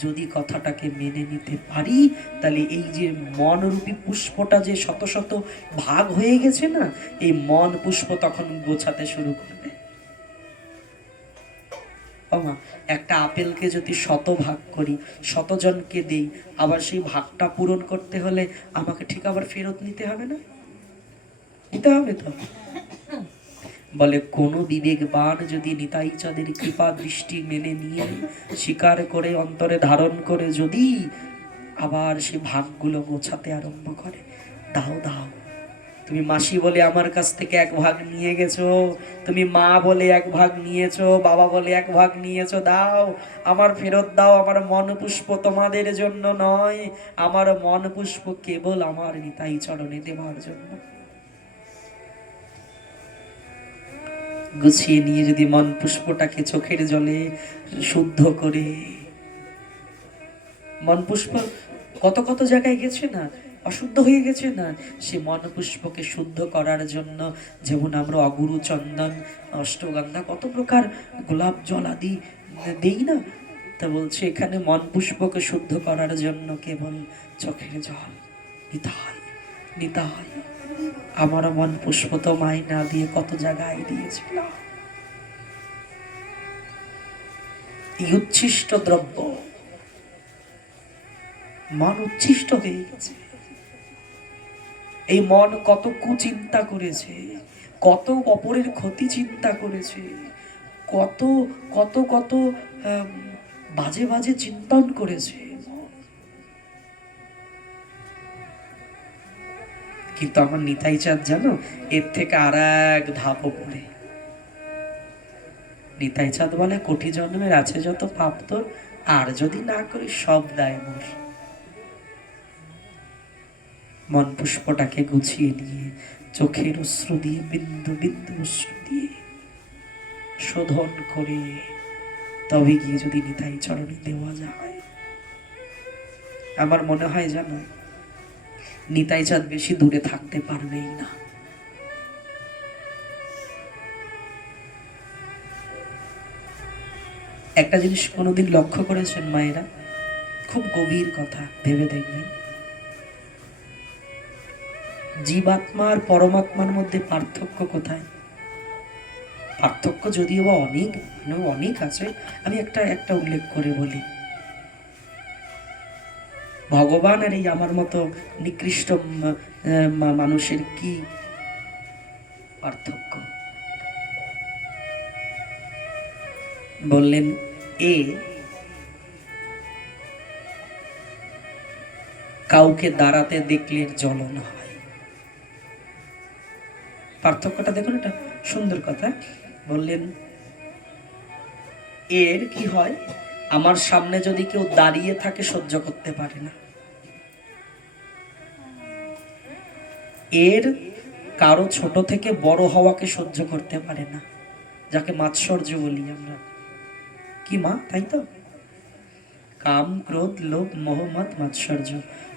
যদি কথাটাকে মেনে নিতে পারি, তাহলে এই যে মনরূপী পুষ্পটা যে শত শত ভাগ হয়ে গেছে না, এই মন পুষ্প তখন গোছাতে শুরু করবে। ওমা, একটা আপেলকে যদি 100 ভাগ করি, 100 জনকে দেই, আবার সেই ভাগটা পূরণ করতে হলে আমাকে ঠিক আবার ফেরত নিতে হবে না? নিতে হবে তো। বলে কোনো বিবেকবান যদি নিতাই চাঁদের কৃপা দৃষ্টি মেনে নিয়ে স্বীকার করে অন্তরে ধারণ করে যদি আবার সে ভাগগুলো গোছাতে আরম্ভ করে, দাও দাও, তুমি মাসি বলে আমার কাছ থেকে 1 ভাগ নিয়ে গেছো, তুমি মা বলে 1 ভাগ নিয়েছো, বাবা বলে 1 ভাগ নিয়েছো, দাও, আমার ফেরত দাও। আমার মন পুষ্প তোমাদের জন্য নয়, আমার মন পুষ্প কেবল আমার নিতাই চরণে দেওয়ার জন্য। গুছিয়ে নিয়ে যদি মন পুষ্পটাকে চোখের জলে শুদ্ধ করে, মন পুষ্প কত কত জায়গায় গেছে না, অশুদ্ধ হয়ে গেছে না, সে মন পুষ্পকে শুদ্ধ করার জন্য যেমন আমরা অগুরু চন্দন অষ্টগন্ধা কত প্রকার গোলাপ জল আদি দেই না, তা বলছে এখানে মন পুষ্পকে শুদ্ধ করার জন্য কেবল চোখের জল। নিতাই নিতাই, আমার মন পুষ্প তো মাই না দিয়ে কত জায়গায় দিয়েছিল। এই উচ্ছিষ্ট দ্রব্য, মন উচ্ছিষ্ট হয়ে গেছে। এই মন কত কুচিন্তা করেছে, কত অপরের ক্ষতি চিন্তা করেছে, কত কত কত বাজে বাজে চিন্তন করেছে। কিন্তু আমার নিতাই চাঁদ জানো এর থেকে আর এক ধাপ উপরে। নিতাই চাঁদ বলে কোটি জন্মের আছে যত পাপ তোর, আর যদি না করি সব দায় মোর। মন পুষ্পটাকে গুছিয়ে নিয়ে চোখের অশ্রু দিয়ে বিন্দু বিন্দু অশ্রু দিয়ে শোধন করে তবে গিয়ে যদি নিতাই চরণে দেওয়া যায়, আমার মনে হয় জানো নিতাই চাঁদ বেশি দূরে থাকতে পারবেই না। একটা জিনিস কোনোদিন লক্ষ্য করেছেন মায়েরা, খুব গভীর কথা, ভেবে দেখবেন, জীবাত্মা আর পরমাত্মার মধ্যে পার্থক্য কোথায়? পার্থক্য যদিও বা অনেক আছে, আমি একটা উল্লেখ করে বলি। ভগবান আর এই আমার মতো নিকৃষ্ট মানুষের কি পার্থক্য? বললেন এ কাউকে দাঁড়াতে দেখলে জ্বলন হয়। পার্থক্যটা দেখুন, এটা সুন্দর কথা। বললেন এর কি হয়, আমার সামনে যদি কেউ দাঁড়িয়ে থাকে সহ্য করতে পারে না। এর কারো ছোট থেকে বড় হওয়াকে সহ্য করতে পারে না, যাকে মাৎসর্য বলি আমরা। কি মা, তাই তো? কাম ক্রোধ লোভ মোহ মদ মাৎসর্য।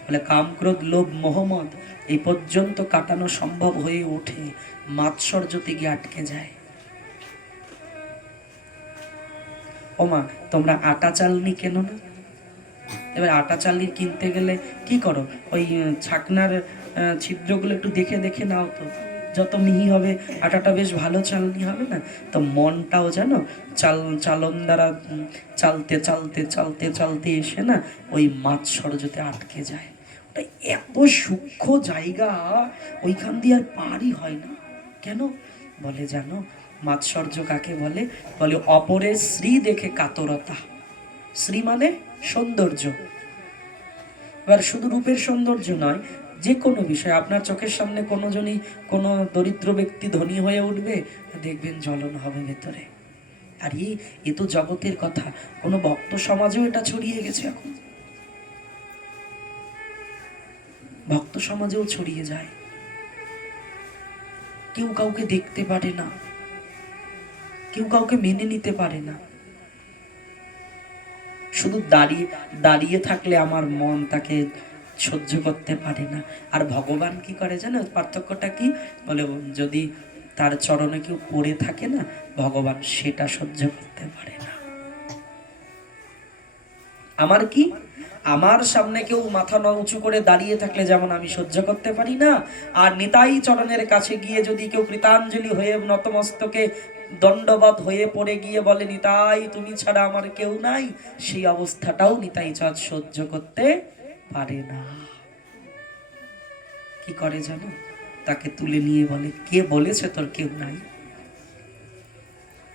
বলে কাম ক্রোধ লোভ মোহ মদ এই পর্যন্ত কাটানো সম্ভব হয়ে ওঠে, মাৎসর্যতে গিয়ে আটকে যায়। ও মা, তোমরা আটা চালনি কেন না? এবার আটা চালনি কিনতে গেলে কি করো, ওই ছাকনার ছিদ্রগুলো একটু দেখে দেখে নাও তো, যত মিহি হবে আটাটা বেশ ভালো চালনি হবে না? তো মনটাও জানো চালন দ্বারা চালতে চালতে চালতে চালতে এসে না ওই মাৎসর্যতে আটকে যায়। ওটা এত সূক্ষ্ম জায়গা, ওইখান দিয়ে আর পারই হয় না। কেন বলে জানো? মাৎসর্য কাকে বলে? বলে অপরের শ্রী দেখে কাতরতা। শ্রী মানে সৌন্দর্য। এবার শুধু রূপের সৌন্দর্য নয়, যে কোনো বিষয়, আপনার চোখের সামনে কোনো জনই কোনো দরিদ্র ব্যক্তি ধনী হয়ে উঠবে, দেখবেন জ্বলন হবে ভেতরে। আর এ তো জগতের কথা, কোনো ভক্ত সমাজেও এটা ছড়িয়ে গেছে। এখন ভক্ত সমাজেও ছড়িয়ে যায়, কেউ কাউকে দেখতে পারে না, কেউ কাউকে মেনে নিতে পারে না। শুধু দাঁড়িয়ে থাকলে আমার মন তাকে সহ্য করতে পারে না। আর ভগবান কি করে জানো পার্থক্যটা কি? বলে যদি তার চরণে কেউ পড়ে থাকে না, ভগবান সেটা সহ্য করতে পারে না। আমার কি, আমার সামনে কেউ মাথা উঁচু করে দাঁড়িয়ে থাকলে যেমন আমি সহ্য করতে পারি না, আর নিতাই চরণের কাছে গিয়ে যদি কেউ কৃতাঞ্জলি হয়ে নতমস্তকে দণ্ডবৎ হয়ে পড়ে গিয়ে বলে, নিতাই তুমি ছাড়া আমার কেউ নাই, সেই অবস্থাটাও নিতাই চাঁদ সহ্য করতে পারে না। কি করে জানো? তাকে তুলে নিয়ে বলে, কে বলেছে তোর কেউ নাই?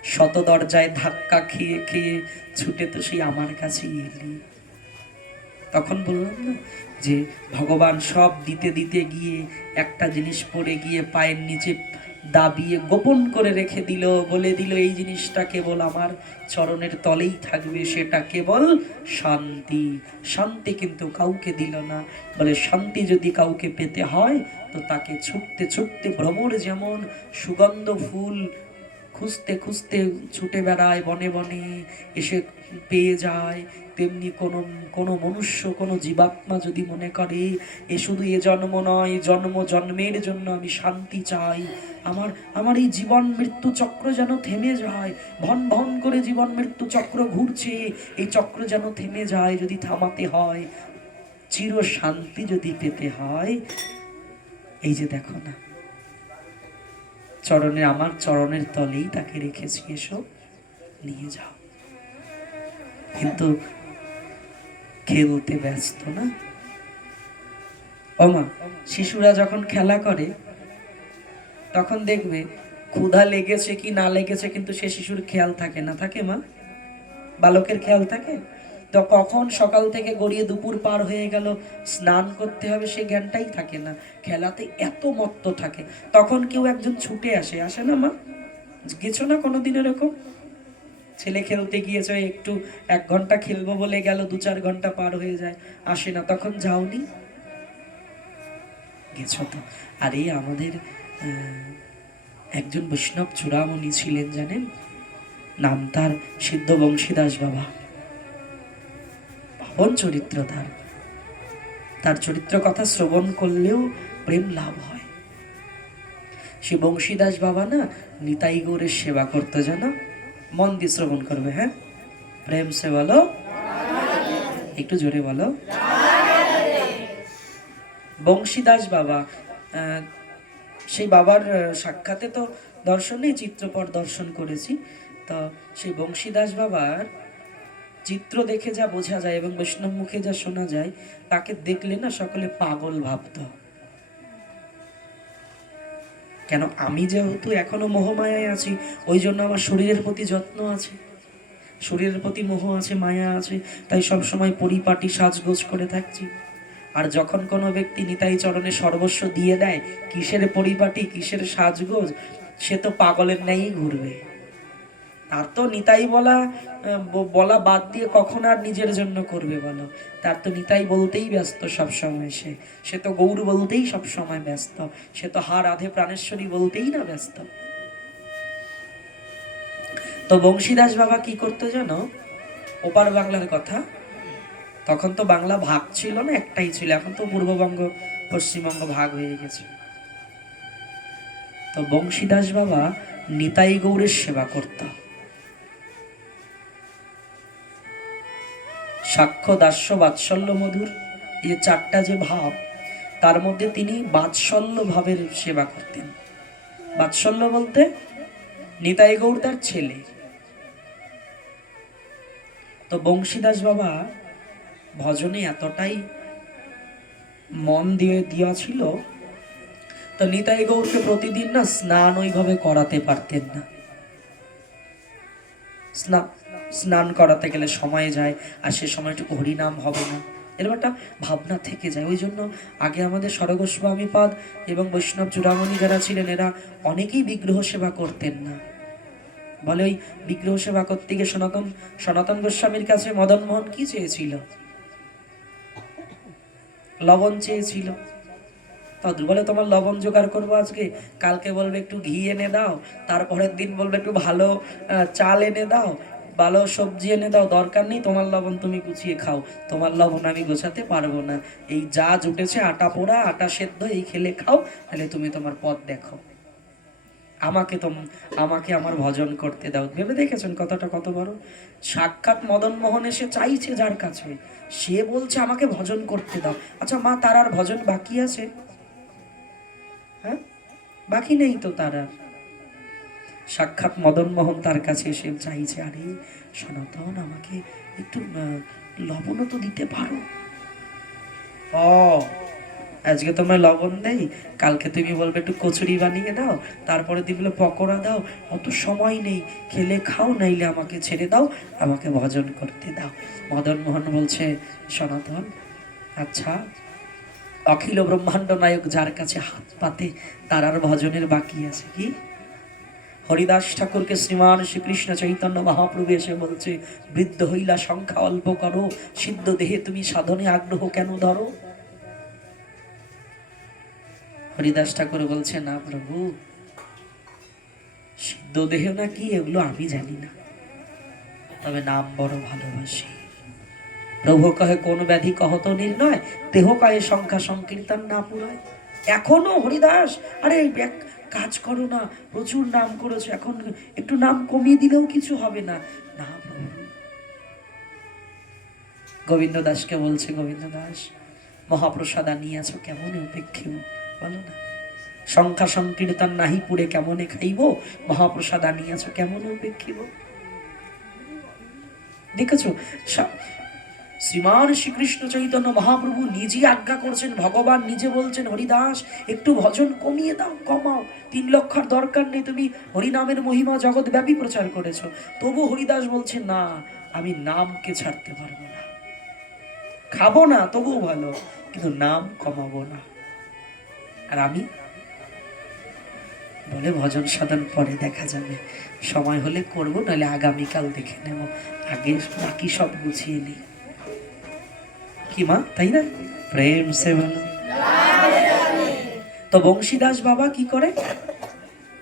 শত দরজায় ধাক্কা খেয়ে খেয়ে ছুটে তো সেই আমার কাছেই এলি। তখন বললাম না যে ভগবান সব দিতে দিতে গিয়ে একটা জিনিস পড়ে গিয়ে পায়ের নিচে দাবিয়ে গোপন করে রেখে দিল, বলে দিল এই জিনিসটা কেবল আমার চরণের তলেই থাকবে, সেটা কেবল শান্তি। শান্তি কিন্তু কাউকে দিল না। বলে শান্তি যদি কাউকে পেতে হয় তো তাকে ছুটতে ছুটতে, ভ্রমর যেমন সুগন্ধ ফুল খুঁজতে খুঁজতে ছুটে বেড়ায় বনে বনে, এসে পেয়ে যায়, তেমনি কোনো মনুষ্য, কোনো জীবাত্মা যদি মনে করে এ শুধু এ জন্ম নয়, জন্ম জন্মের জন্য আমি শান্তি চাই, আমার এই জীবন মৃত্যু চক্র যেন থেমে যায়, ভন ভন করে জীবন মৃত্যু চক্র ঘুরছে, এই চক্র যেন থেমে যায়, যদি থামাতে হয়, চির শান্তি যদি পেতে হয়, এই যে দেখো না চরণে, আমার চরণের তলেই তাকে রেখেছি, এসো নিয়ে যাও। কিন্তু খেলতে ব্যস্ত না। ওমা, শিশুরা যখন খেলা করে তখন দেখবে ক্ষুধা লেগেছে কি না লেগেছে কিন্তু সে শিশুর খেয়াল থাকে না, থাকে মা? বালকের খেয়াল থাকে তো? কখন সকাল থেকে গড়িয়ে দুপুর পার হয়ে গেল, স্নান করতে হবে, সে জ্ঞানটাই থাকে না, খেলাতে এত মত্ত থাকে। তখন কেউ একজন ছুটে আসে, আসে না মা? গেছো না কোনোদিন এরকম? ছেলে খেলতে গিয়েছে, একটু 1 ঘন্টা খেলবো বলে গেল, 2-4 ঘন্টা পার হয়ে যায়, আসে না, তখন যাওনি? গেছো তো। আর এই আমাদের একজন বৈষ্ণব চূড়ামণি ছিলেন, জানেন? নাম তার সিদ্ধ বংশীদাস বাবা। পাবন চরিত্র তার চরিত্র কথা শ্রবণ করলেও প্রেম লাভ হয়। সে বংশীদাস বাবা না নিতাই গৌরের সেবা করতে, জানো? মন দিয়ে শ্রবণ করবে, হ্যাঁ? প্রেম সে বলো, একটু জোরে বলো। বংশীদাস বাবা, সেই বাবার সাক্ষাতে তো দর্শন নেই, চিত্রপট দর্শন করেছি। তো সেই বংশীদাস বাবার চিত্র দেখে যা বোঝা যায় এবং বৈষ্ণব মুখে যা শোনা যায়, তাকে দেখলে না সকলে পাগল ভাবত। কেন? আমি যেহেতু এখনো মোহমায়ায় আছি, ওই জন্য আমার শরীরের প্রতি যত্ন আছে, শরীরের প্রতি মোহ আছে, মায়া আছে, তাই সব সময় পরিপাটি সাজগোজ করে থাকছি। আর যখন কোনো ব্যক্তি নিতাই চরণে সর্বস্ব দিয়ে দেয়, কিসের পরিপাটি, কিসের সাজগোজ, সে তো পাগলের ন্যায়ই ঘুরবে। তার তো নিতাই বলা বাদ দিয়ে কখন আর নিজের জন্য করবে বলো? তার তো নিতাই বলতেই ব্যস্ত সব সময়, সে তো গৌর বলতেই সব সময় ব্যস্ত, সে তো হা রাধে প্রাণেশ্বরী বলতেই না ব্যস্ত। তো বংশীদাস বাবা কি করতো জানো? ওপার বাংলার কথা, তখন তো বাংলা ভাগ ছিল না, একটাই ছিল, এখন তো পূর্ববঙ্গ পশ্চিমবঙ্গ ভাগ হয়ে গেছে। তো বংশীদাস বাবা নিতাই গৌরের সেবা করত। সাক্ষ্য, দাস্য, বাৎসল্য, মধুর, এই 4টা যে ভাব, তার মধ্যে তিনি বাৎসল্য ভাবের সেবা করতেন। বাৎসল্য বলতে নিতাই গৌর তার ছেলে। তো বংশীদাস বাবা ভজনে এতটাই মন দেওয়া ছিল, তো নিতাই গৌরকে প্রতিদিন না স্নান ওইভাবে করাতে পারতেন না। স্নান করাতে গেলে সময় যায়, আর সে সময়টুকু হরিনাম হবে না, এরকম একটা ভাবনা থেকে যায়। ওই জন্য আগে আমাদের স্বরগোস্বামীপাদ এবং বৈষ্ণব চূড়ামণি যারা ছিলেন, এরা অনেকেই বিগ্রহ সেবা করতেন না। বলে ওই বিগ্রহ সেবা করতে গিয়ে সনাতন গোস্বামীর কাছে মদন মোহন কি চেয়েছিল? লবণ চেয়েছিল। বলে তোমার লবণ জোগাড় করবো আজকে, কালকে বলবে একটু ঘি এনে দাও, তারপরের দিন বলবে একটু ভালো চাল এনে দাও, ভালো সবজি এনে দাও, দরকার নেই তোমার লবণ তুমি গুছিয়ে খাও, তোমার লবণ আমি গোছাতে পারবো না, এই যা জুটেছে আটা পোড়া আটা সেদ্ধ এই খেলে খাও, তাহলে তুমি তোমার পথ দেখো, আমাকে আমার ভজন করতে দাও। ভেবে দেখেছেন কথাটা কত বড়? সাক্ষাৎ মদন মোহন এসে চাইছে যার কাছে, সে বলছে আমাকে ভজন করতে দাও। আচ্ছা মা, তার আর ভজন বাকি আছে? হ্যাঁ, বাকি নেই তো তার আর। সাক্ষাৎ মদন মোহন তার কাছে এসে চাইছে, আরে সনাতন আমাকে একটু লবণও তো দিতে পারো। ও আজকে তোমরা লবণ দেই, কালকে তুমি বলবে একটু কচুরি বানিয়ে দাও, তারপরে দিবলে পকোড়া দাও, অত সময় নেই, খেলে খাও, নাইলে আমাকে ছেড়ে দাও, আমাকে ভজন করতে দাও। মদন মোহন বলছে, সনাতন আচ্ছা, অখিল ব্রহ্মাণ্ড নায়ক যার কাছে হাত পাতে তার আর ভজনের বাকি আছে কি? হরিদাস ঠাকুরকে শ্রীমান শ্রীকৃষ্ণ চৈতন্য মহাপ্রভু এসে বলছে, বৃদ্ধ হইলা সংখ্যা অল্প করো, সিদ্ধ দেহে তুমি সাধনে আগ্রহ কেন ধরো? হরিদাস ঠাকুর বলছে, না প্রভু, সিদ্ধ দেহ না কি এগুলো আমি জানি না, তবে নাম বড় ভালোবাসি। প্রভু কহে, কোন ব্যাধি কহত নির্ণয়, দেহ কায়ে সংখ্যা সংকীর্তন না পুরায়। এখনো হরিদাস, আরে এক কাজ করো না, প্রচুর নাম করেছো, এখন একটু নাম কমিয়ে দিলেও কিছু হবে না। না প্রভু। গোবিন্দ দাসকে বলছে, গোবিন্দ দাস মহাপ্রসাদ আনিয়াছো, কেমন উপেক্ষিব বলো না, সংখ্যা সংকীর্তন নাহি পুরে কেমনে খাইব, মহাপ্রসাদ আনিয়াছো কেমন উপেক্ষিব। দেখেছো, শ্রীমান শ্রীকৃষ্ণ চৈতন্য মহাপ্রভু নিজে আজ্ঞা করছেন, ভগবান নিজে বলছেন, হরিদাস একটু ভজন কমিয়ে দাও, কমাও, 3 লক্ষর দরকার নেই, তুমি হরিনামের মহিমা জগৎব্যাপী প্রচার করেছো। তবু হরিদাস বলছে, না আমি নামকে ছাড়তে পারবো না, খাবো না তবুও ভালো, কিন্তু নাম কমাবো না। আর আমি বলে, ভজন সাধন পরে দেখা যাবে, সময় হলে করবো, নাহলে আগামীকাল দেখে নেব, আগে বাকি সব গুছিয়ে নিই। কি মা, তাই না? প্রেম সে বলো। তো বংশীদাস বাবা কি করে?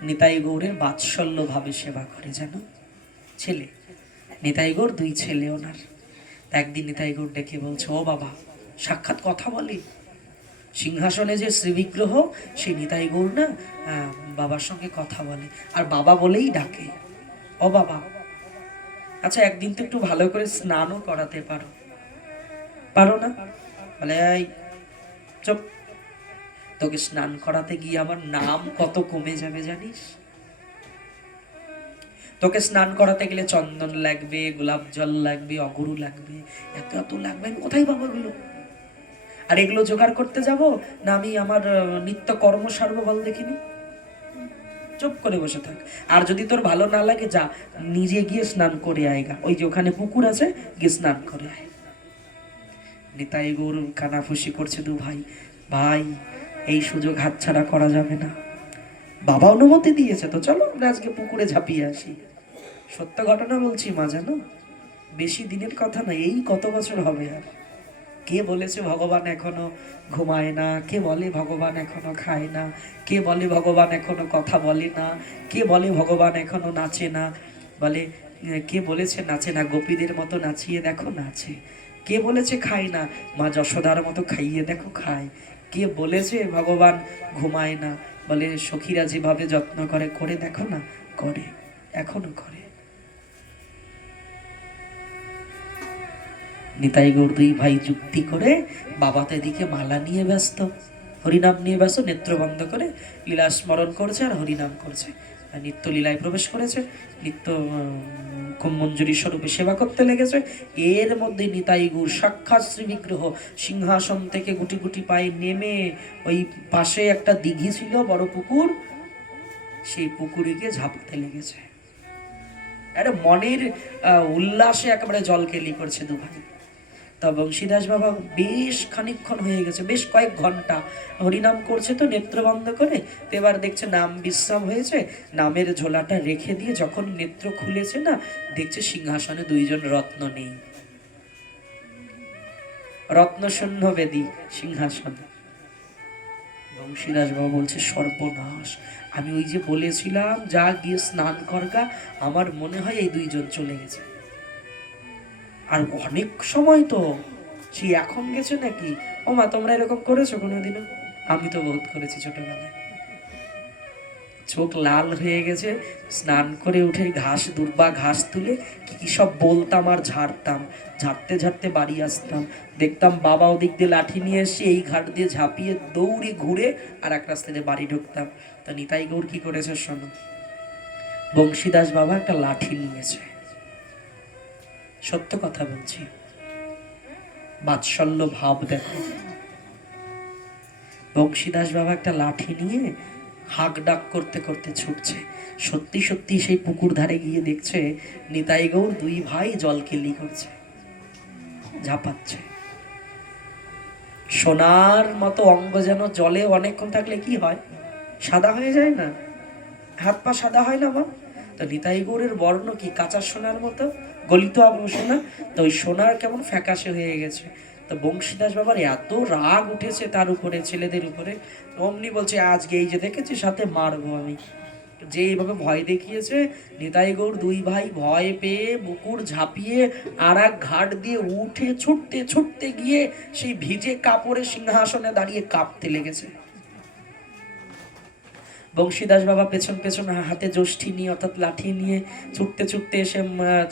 নিতাই গৌরের বাৎসল্য ভাবে সেবা করে, জানো, ছেলে নিতাই গৌর, 2 ছেলে ওনার। একদিন নিতাই গৌর ডেকে বলছে, ও বাবা, সাক্ষাৎ কথা বলে, সিংহাসনে যে শ্রীবিগ্রহ সেই নিতাই গৌর না বাবার সঙ্গে কথা বলে, আর বাবা বলেই ডাকে। ও বাবা, আচ্ছা একদিন তো একটু ভালো করে স্নানও করাতে পারো, পারো না? বলে, এই চুপ, তোকে স্নান করাতে গিয়ে আমার নাম কত কমে যাবে জানিস? তোকে স্নান করাতে গেলে চন্দন লাগবে, গোলাপ জল লাগবে, অগরু লাগবে, এত এত লাগবে, কোথায় পাবো এগুলো? আর এগুলো জোগাড় করতে যাব না আমি আমার নিত্য কর্ম সারবো বল দেখিনি? চুপ করে বসে থাক। আর যদি তোর ভালো না লাগে, যা নিজে গিয়ে স্নান করে আয়গা, ওই যে ওখানে পুকুর আছে, গিয়ে স্নান করে আয়। নিতাই গৌর কানাফুসি করছে, 2 ভাই, ভাই এই সুযোগ হাতছাড়া করা যাবে না, বাবা অনুমতি দিয়েছে তো চলো আমরা আজকে পুকুরে ঝাঁপিয়ে আসি। সত্য ঘটনা বলছি মা, জানো, বেশি দিনের কথা না, এই কত বছর হবে। আর কে বলেছে ভগবান এখনো ঘুমায় না, কে বলে ভগবান এখনো খায় না, কে বলে ভগবান এখনো কথা বলে না, কে বলে ভগবান এখনো নাচে না, বলে কে বলেছে নাচে না, গোপীদের মতো নাচিয়ে দেখো নাচে। কে বলেছে খায় না, মা যশোদার মতো খাইয়ে দেখো খায়। কে বলেছে ভগবান ঘুমায় না, বলে সখীরা যেভাবে যত্ন করে, করে দেখো না, করে, এখনো করে। নিতাই গৌর 2 ভাই যুক্তি করে, বাবা তো এদিকে মালা নিয়ে ব্যস্ত, হরিনাম নিয়ে ব্যস্ত, নেত্র বন্ধ করে লীলা স্মরণ করছে আর হরিনাম করছে, নিত্য লীলায় প্রবেশ করেছে, নিত্য মঞ্জুরি স্বরূপে সেবা করতে লেগেছে। এর মধ্যে নিতাই গৌর সাক্ষাৎ শ্রী বিগ্রহ সিংহাসন থেকে গুটি গুটি পায়ে নেমে, ওই পাশে একটা দিঘি ছিল, বড় পুকুর, সেই পুকুরে গিয়ে ঝাঁপতে লেগেছে। আরে মনের উল্লাসে একেবারে জলকেলি করছে 2 ভাই। তা বংশীদাস বাবা বেশ খানিকক্ষণ হয়ে গেছে, বেশ কয়েক ঘন্টা হরিনাম করছে, তো নেত্র বন্ধ করে। এবার দেখছে নাম বিশ্রাম হয়েছে, নামের ঝোলাটা রেখে দিয়ে যখন নেত্র খুলেছে না, দেখছে সিংহাসনে 2 জন রত্ন নেই, রত্ন শূন্য বেদী সিংহাসনে। বংশীদাস বাবা বলছে, সর্বনাশ, আমি ওই যে বলেছিলাম যা গিয়ে স্নান করগা, আমার মনে হয় এই 2 জন চলে গেছে। আর অনেক সময় তো, সে এখন গেছে নাকি? ও মা, তোমরা এরকম করেছো কোনোদিনও? আমি তো বহুত করেছি ছোটবেলায়। চোখ লাল হয়ে গেছে, স্নান করে উঠে ঘাস, দুর্বা ঘাস তুলে কি কি সব বলতাম আর ঝাড়তাম, ঝাড়তে ঝাড়তে বাড়ি আসতাম, দেখতাম বাবা ওদিক দিয়ে লাঠি নিয়ে এসে এই ঘাট দিয়ে ঝাঁপিয়ে দৌড়ে ঘুরে আর এক রাস্তা দিয়ে বাড়ি ঢুকতাম। তো নিতাই গৌর কি করেছে শোনো, বংশীদাস বাবা একটা লাঠি নিয়েছে, সত্য কথা বলছি, বাৎসল্য ভাব দেখো। বংশীদাস বাবা একটা লাঠি নিয়ে হাঁক ডাক করতে করতে ছুটছে। সত্যি সত্যি সেই পুকুর ধারে গিয়ে দেখছে নিতাই গৌর দুই ভাই জলকেলি করছে, ঝাঁপাচ্ছে। সোনার মতো অঙ্গ যেন জলে অনেকক্ষণ থাকলে কি হয়, সাদা হয়ে যায় না? হাত পা সাদা হয় না মা? তো নিতাই গৌরের বর্ণ কি কাঁচা সোনার মতো, গলিত সোনা। তো ওই সোনার কেমন ফ্যাকাশে হয়ে গেছে। তো বংশীদাস বাবার এত রাগ উঠেছে তার উপরে, ছেলেদের উপরে, অমনি বলছে আজকে এই যে দেখেছি সাথে মারবো আমি। যে এইভাবে ভয় দেখিয়েছে, নিতাই গৌর দুই ভাই ভয় পেয়ে বুকুর ঝাঁপিয়ে আর এক ঘাট দিয়ে উঠে ছুটতে ছুটতে গিয়ে সেই ভিজে কাপড়ে সিংহাসনে দাঁড়িয়ে কাঁপতে লেগেছে। বংশীদাস বাবা পেছন পেছন হাতে যষ্ঠি নিয়ে অর্থাৎ লাঠি নিয়ে ছুটতে ছুটতে এসে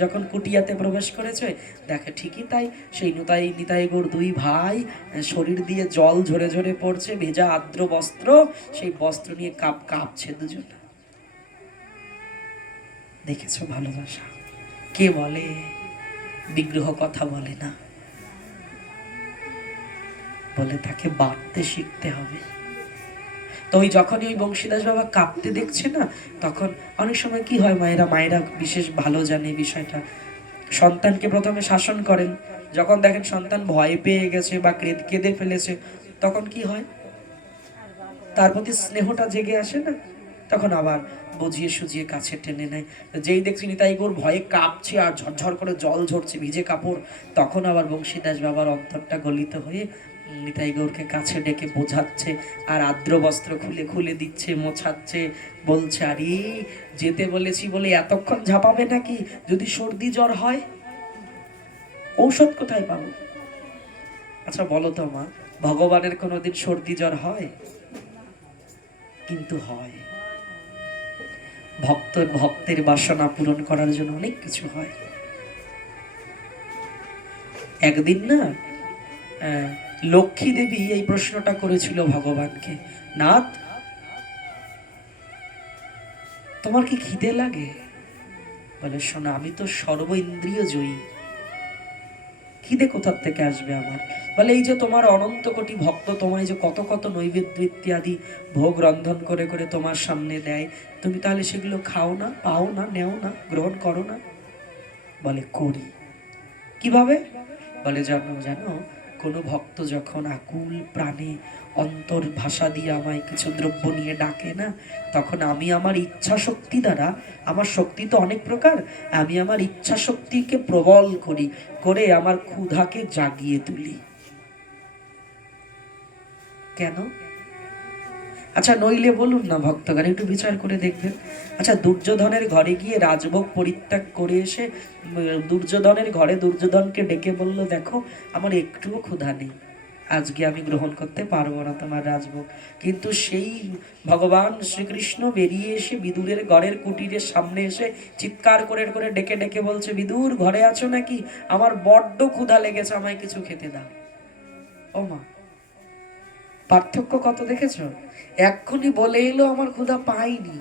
যখন কুটিয়াতে প্রবেশ করেছে, দেখে ঠিকই তাই, সেই নিতাই গৌর দুই ভাই শরীর দিয়ে জল ঝরে ঝরে পড়ছে, ভেজা আর্দ্র বস্ত্র, সেই বস্ত্র নিয়ে কাঁপছে দুজন। দেখেছো ভালোবাসা কে বলে? বিগ্রহ কথা বলে না, বলে তাকে বাঁধতে শিখতে হবে। তো ওই যখনই ওই বংশীদাস বাবা কাঁপতে দেখছে না, তখন অনেক সময় কি হয়, মায়েরা বিশেষ ভালো জানে বিষয়টা, সন্তানকে প্রথমে শাসন করেন, যখন দেখেন সন্তান ভয় পেয়ে গেছে বা কেঁদে ফেলেছে, তখন কি হয়, তার প্রতি স্নেহটা জেগে আসে না, তখন আবার বুঝিয়ে সুজিয়ে কাছে টেনে নেয়। যেই দেখছি নিতাই গৌর ভয়ে কাঁপছে আর ঝরঝর করে জল ঝরছে ভিজে কাপড়, তখন আবার বংশীদাস বাবার অন্তরটা গলিত হয়ে নিতাই গৌরকে কাছে ডেকে বোঝাচ্ছে আর আর্দ্র বস্ত্র খুলে খুলে দিচ্ছে, মোছাচ্ছে, বলছে আরে যেতে বলেছি বলে এতক্ষণ ঝাঁপাবে নাকি? যদি সর্দি জ্বর হয় ঔষধ কোথায় পাবো? আচ্ছা বলো তো মা, ভগবানের কোনোদিন সর্দি জ্বর হয়? কিন্তু হয়, ভক্তের বাসনা পূরণ করার জন্য অনেক কিছু হয়। একদিন না লক্ষ্মী দেবী এই প্রশ্নটা করেছিল ভগবানকে, নাথ তোমার কি খিদে লাগে? বলে শোনা, আমি তো সর্ব ইন্দ্রিয় জয়ী, খিদে কোথার থেকে আসবে আমার? বলে এই যে তোমার অনন্ত কোটি ভক্ত তোমায় যে কত কত নৈবেদ্য ইত্যাদি ভোগ রন্ধন করে করে তোমার সামনে দেয়, তুমি তাহলে সেগুলো খাও না, পাও না, নেও না, গ্রহণ করো না? বলে করি। কিভাবে? বলে জানো জানো, কোনো ভক্ত যখন আকুল প্রাণে অন্তর ভাষা দিয়ে আমায় কিছু দ্রব্য নিয়ে ডাকে না, তখন আমি আমার ইচ্ছা শক্তি দ্বারা, আমার শক্তি তো অনেক প্রকার, আমি আমার ইচ্ছা শক্তিকে প্রবল করি, করে আমার ক্ষুধাকে জাগিয়ে তুলি। কেন? আচ্ছা নইলে বলুন না ভক্তগণ, একটু বিচার করে দেখবেন। আচ্ছা দুর্যোধনের ঘরে গিয়ে রাজভোগ পরিত্যাগ করে এসে দুর্যোধনের ঘরে দুর্যোধনকে ডেকে বলল, দেখো আমার একটুও ক্ষুধা নেই, আজকে আমি গ্রহণ করতে পারবো না তোমার রাজভোগ। কিন্তু সেই ভগবান শ্রীকৃষ্ণ বেরিয়ে এসে বিদুরের ঘরের কুটিরের সামনে এসে চিৎকার করে করে ডেকে ডেকে বলছে, বিদুর ঘরে আছো নাকি? আমার বড্ড ক্ষুধা লেগেছে, আমায় কিছু খেতে দাও। ও মা, পার্থক্য কত দেখেছো? এক্ষুনি বলে এলো আমার ক্ষুধা পাইনি,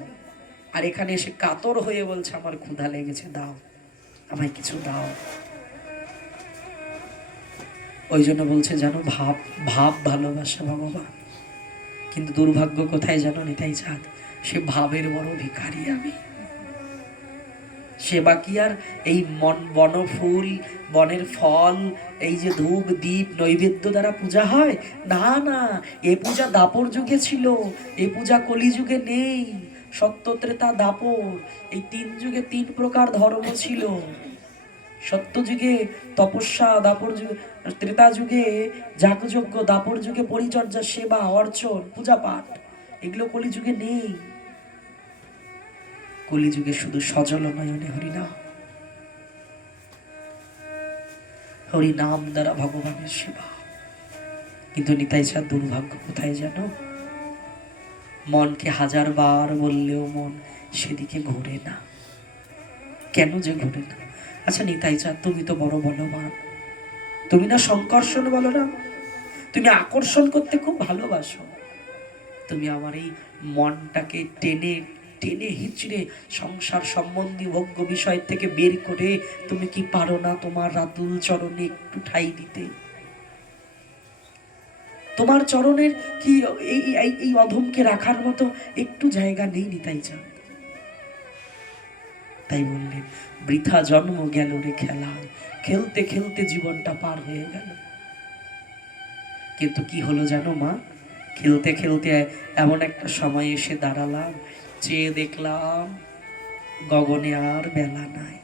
আর এখানে এসে কাতর হয়ে বলছে আমার ক্ষুধা লেগেছে, দাও, আমায় কিছু দাও। ওই জন্য বলছে জানো, ভাব ভাব ভালোবাসা ভগবান। কিন্তু দুর্ভাগ্য কোথায় জানো নিতাই চাঁদ, সে ভাবের বড় ভিখারি আমি। সে বাকি আর এই বনফুল বনের ফল, এই যে ধূপ দীপ নৈবেদ্য দ্বারা পূজা হয় না, না, এ পূজা দাপর যুগে ছিল, এ পূজা কলি যুগে নেই। সত্য ত্রেতা দাপর, এই তিন যুগে তিন প্রকার ধর্ম ছিল। সত্য যুগে তপস্যা, দাপর যুগে, ত্রেতা যুগে যাগযজ্ঞ, দাপর যুগে পরিচর্যা, সেবা, অর্চন, পূজা পাঠ, এগুলো কলি যুগে নেই। কলিযুগে শুধু সজল নয়নে হরিনাম, হরিনাম দ্বারা ভগবানের সেবা। কিন্তু নিতাই চাঁদ দুর্ভাগ্য কোথায় জানো, মনকে হাজার বার বললেও মন সেদিকে ঘুরে না। কেন যে ঘুরে না? আচ্ছা নিতাই চাঁদ তুমি তো বড় বলবান, তুমি না সংকর্ষণ বলো না, তুমি আকর্ষণ করতে খুব ভালোবাসো, তুমি আমার এই মনটাকে টেনে টেনে হিচড়ে সংসার সম্বন্ধী ভোগ্য বিষয় থেকে বের করে তুমি কি পারো না তোমার রাতুল চরণে একটু ঠাঁই দিতে? তোমার চরণের কি এই অধমকে রাখার মতো একটু জায়গা নেই নিতাই চাঁদ? তাই বললেন, বৃথা জন্ম গেল রে খেলায়, খেলতে খেলতে জীবনটা পার হয়ে গেল। কিন্তু কি হলো জানো মা, খেলতে খেলতে এমন একটা সময় এসে দাঁড়ালাম, চেয়ে দেখলাম গগনে আর বেলা নাই।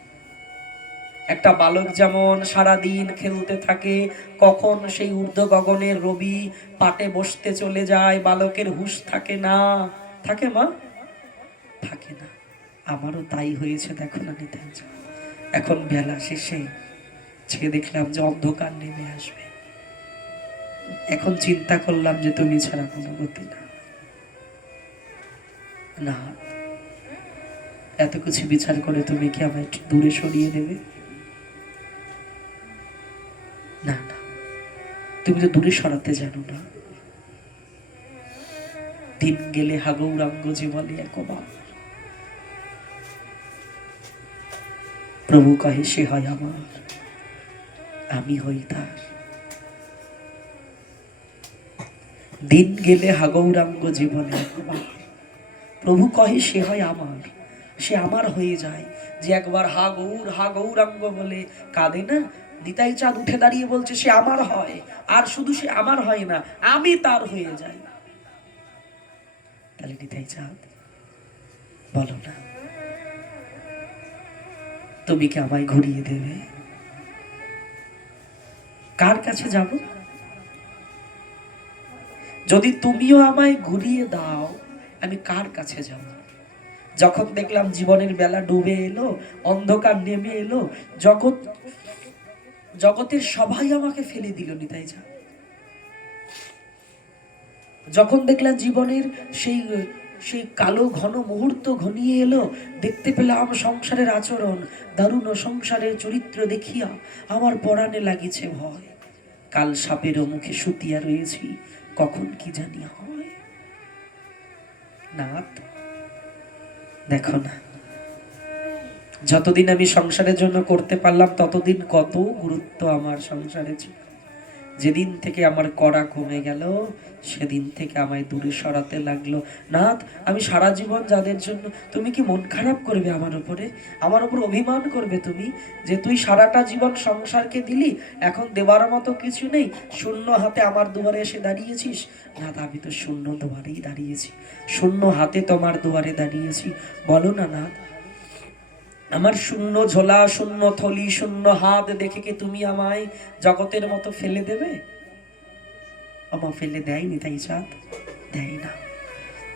একটা বালক যেমন সারাদিন খেলতে থাকে, কখন সেই ঊর্ধ্ব গগনের রবি পাটে বসতে চলে যায়, বালকের হুঁশ থাকে না। থাকে মা? থাকে না। আমারও তাই হয়েছে, দেখো না নিতাই চাঁদ। এখন বেলা শেষে চেয়ে দেখলাম যে অন্ধকার নেমে আসবে। এখন চিন্তা করলাম যে তুমি ছাড়া কোনো গতি না। না, এত কিছু বিচার করে তুমি কি আমায় একটু দূরে সরিয়ে দেবে? না না, তুমি তো দূরে সরাতে জানো না। দিন গেলে হাগৌরাঙ্গ জীবনে একবার প্রভু কহে সে হয় আমার, আমি হই তার। দিন গেলে হাগৌরাঙ্গ জীবনে একবার প্রভু কহে সে হয় আমার, সে আমার হয়ে যায়। যে একবার হা গৌরাঙ্গ বলে কাঁদে না, নিতাই চাঁদ উঠে দাঁড়িয়ে বলছে সে আমার হয়। আর শুধু সে আমার হয় না, আমি তার হয়ে যাই। তাহলে নিতাই চাঁদ বলো না, তুমি কি আমায় ঘুরিয়ে দেবে? কার কাছে যাব? যদি তুমিও আমায় ঘুরিয়ে দাও, আমি কার কাছে যাব? যখন দেখলাম জীবনের বেলা ডুবে এলো, অন্ধকার নেমে এলো, জগতের সবাই আমাকে ফেলে দিল নিতাই চাঁদ। যখন দেখলাম জীবনের সেই সেই কালো ঘন মুহূর্ত ঘনিয়ে এলো, দেখতে পেলাম সংসারের আচরণ দারুণ, সংসারের চরিত্র দেখিয়া আমার পরাণে লাগিছে ভয়। কাল সাপেরও মুখে শুতিয়া রয়েছি, কখন কি জানি হয়। নাথ দেখো না, যতদিন আমি সংসারের জন্য করতে পারলাম ততদিন কত গুরুত্ব আমার সংসারে ছিল। যেদিন থেকে আমার কড়া কমে গেল, সেদিন থেকে আমায় দূরে সরাতে লাগলো। নাথ, আমি সারা জীবন যাদের জন্য, তুমি কি মন খারাপ করবে আমার উপরে? আমার উপর অভিমান করবে তুমি যে তুই সারাটা জীবন সংসারকে দিলি, এখন দেবার মতো কিছু নেই, শূন্য হাতে আমার দুয়ারে এসে দাঁড়িয়েছিস? নাথ, আমি তো শূন্য দুয়ারেই দাঁড়িয়েছি, শূন্য হাতে তোমার দুয়ারে দাঁড়িয়েছি। বলো না নাথ, আমার শূন্য ঝোলা, শূন্য থলি, শূন্য হাত দেখে কি তুমি আমায় জগতের মতো ফেলে দেবে? আমার ফেলে দেয়নি তাই চাঁদ, দেয় না।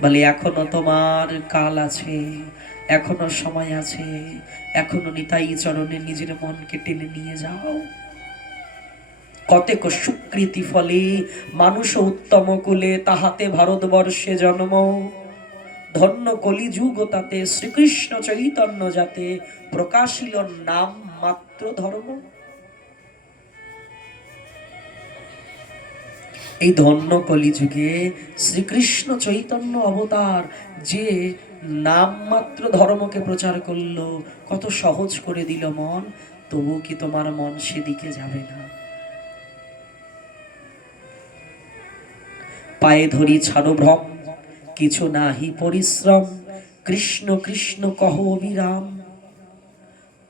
বলে এখনো তোমার কাল আছে, এখনো সময় আছে, এখনো নিতাই চরণে নিজের মনকে টেনে নিয়ে যাও। কতেক সুকৃতি ফলে মানুষ উত্তম কুলে, তাহাতে ভারতবর্ষে জন্ম। ধন্য কলিযুগ তাতে শ্রীকৃষ্ণ চৈতন্য যাতে, প্রকাশিল নাম মাত্র ধর্ম। এই ধন্য কলিযুগে শ্রীকৃষ্ণ চৈতন্য অবতার যে নাম মাত্র ধর্মকে প্রচার করলো, কত সহজ করে দিল মন, তবু কি তোমার মন সেদিকে যাবে না? পায়ে ধরি ছাড়ো ভ্রম, কিছু নাহি পরিশ্রম, কৃষ্ণ কৃষ্ণ কহ অবিরাম।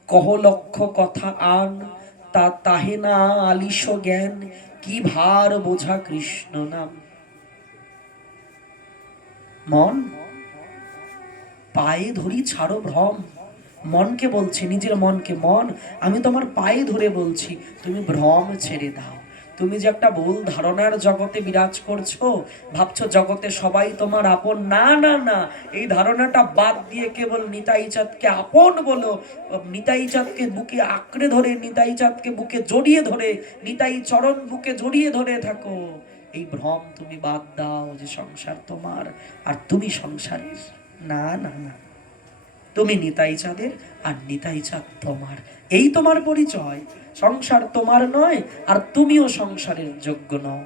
কহ লক্ষ কথা আন, তা তাহে না আলিশ জ্ঞান, কি ভার বোঝা কৃষ্ণ নাম। মন, পায়ে ধরি ছাড়ো ভ্রম। মনকে বলছে, নিজের মনকে, মন আমি তোমার পায়ে ধরে বলছি তুমি ভ্রম ছেড়ে দাও। তুমি যে একটা ভুল ধারণার জগতে বিরাজ করছো, ভাবছো জগতে সবাই তোমার আপন। না না না, এই ধারণাটা বাদ দিয়ে কেবল নিতাই চাঁদকে আপন বলো, নিতাই চাঁদকে বুকে আঁকড়ে ধরে, নিতাই চাঁদকে বুকে জড়িয়ে ধরে, নিতাই চরণ বুকে জড়িয়ে ধরে থাকো। এই ভ্রম তুমি বাদ দাও যে সংসার তোমার আর তুমি সংসারের। না না না, তুমি নিতাই চাঁদের আর নিতাই চাঁদ তোমার, এই তোমার পরিচয়। সংসার তোমার নয় আর তুমিও সংসারের যোগ্য নও।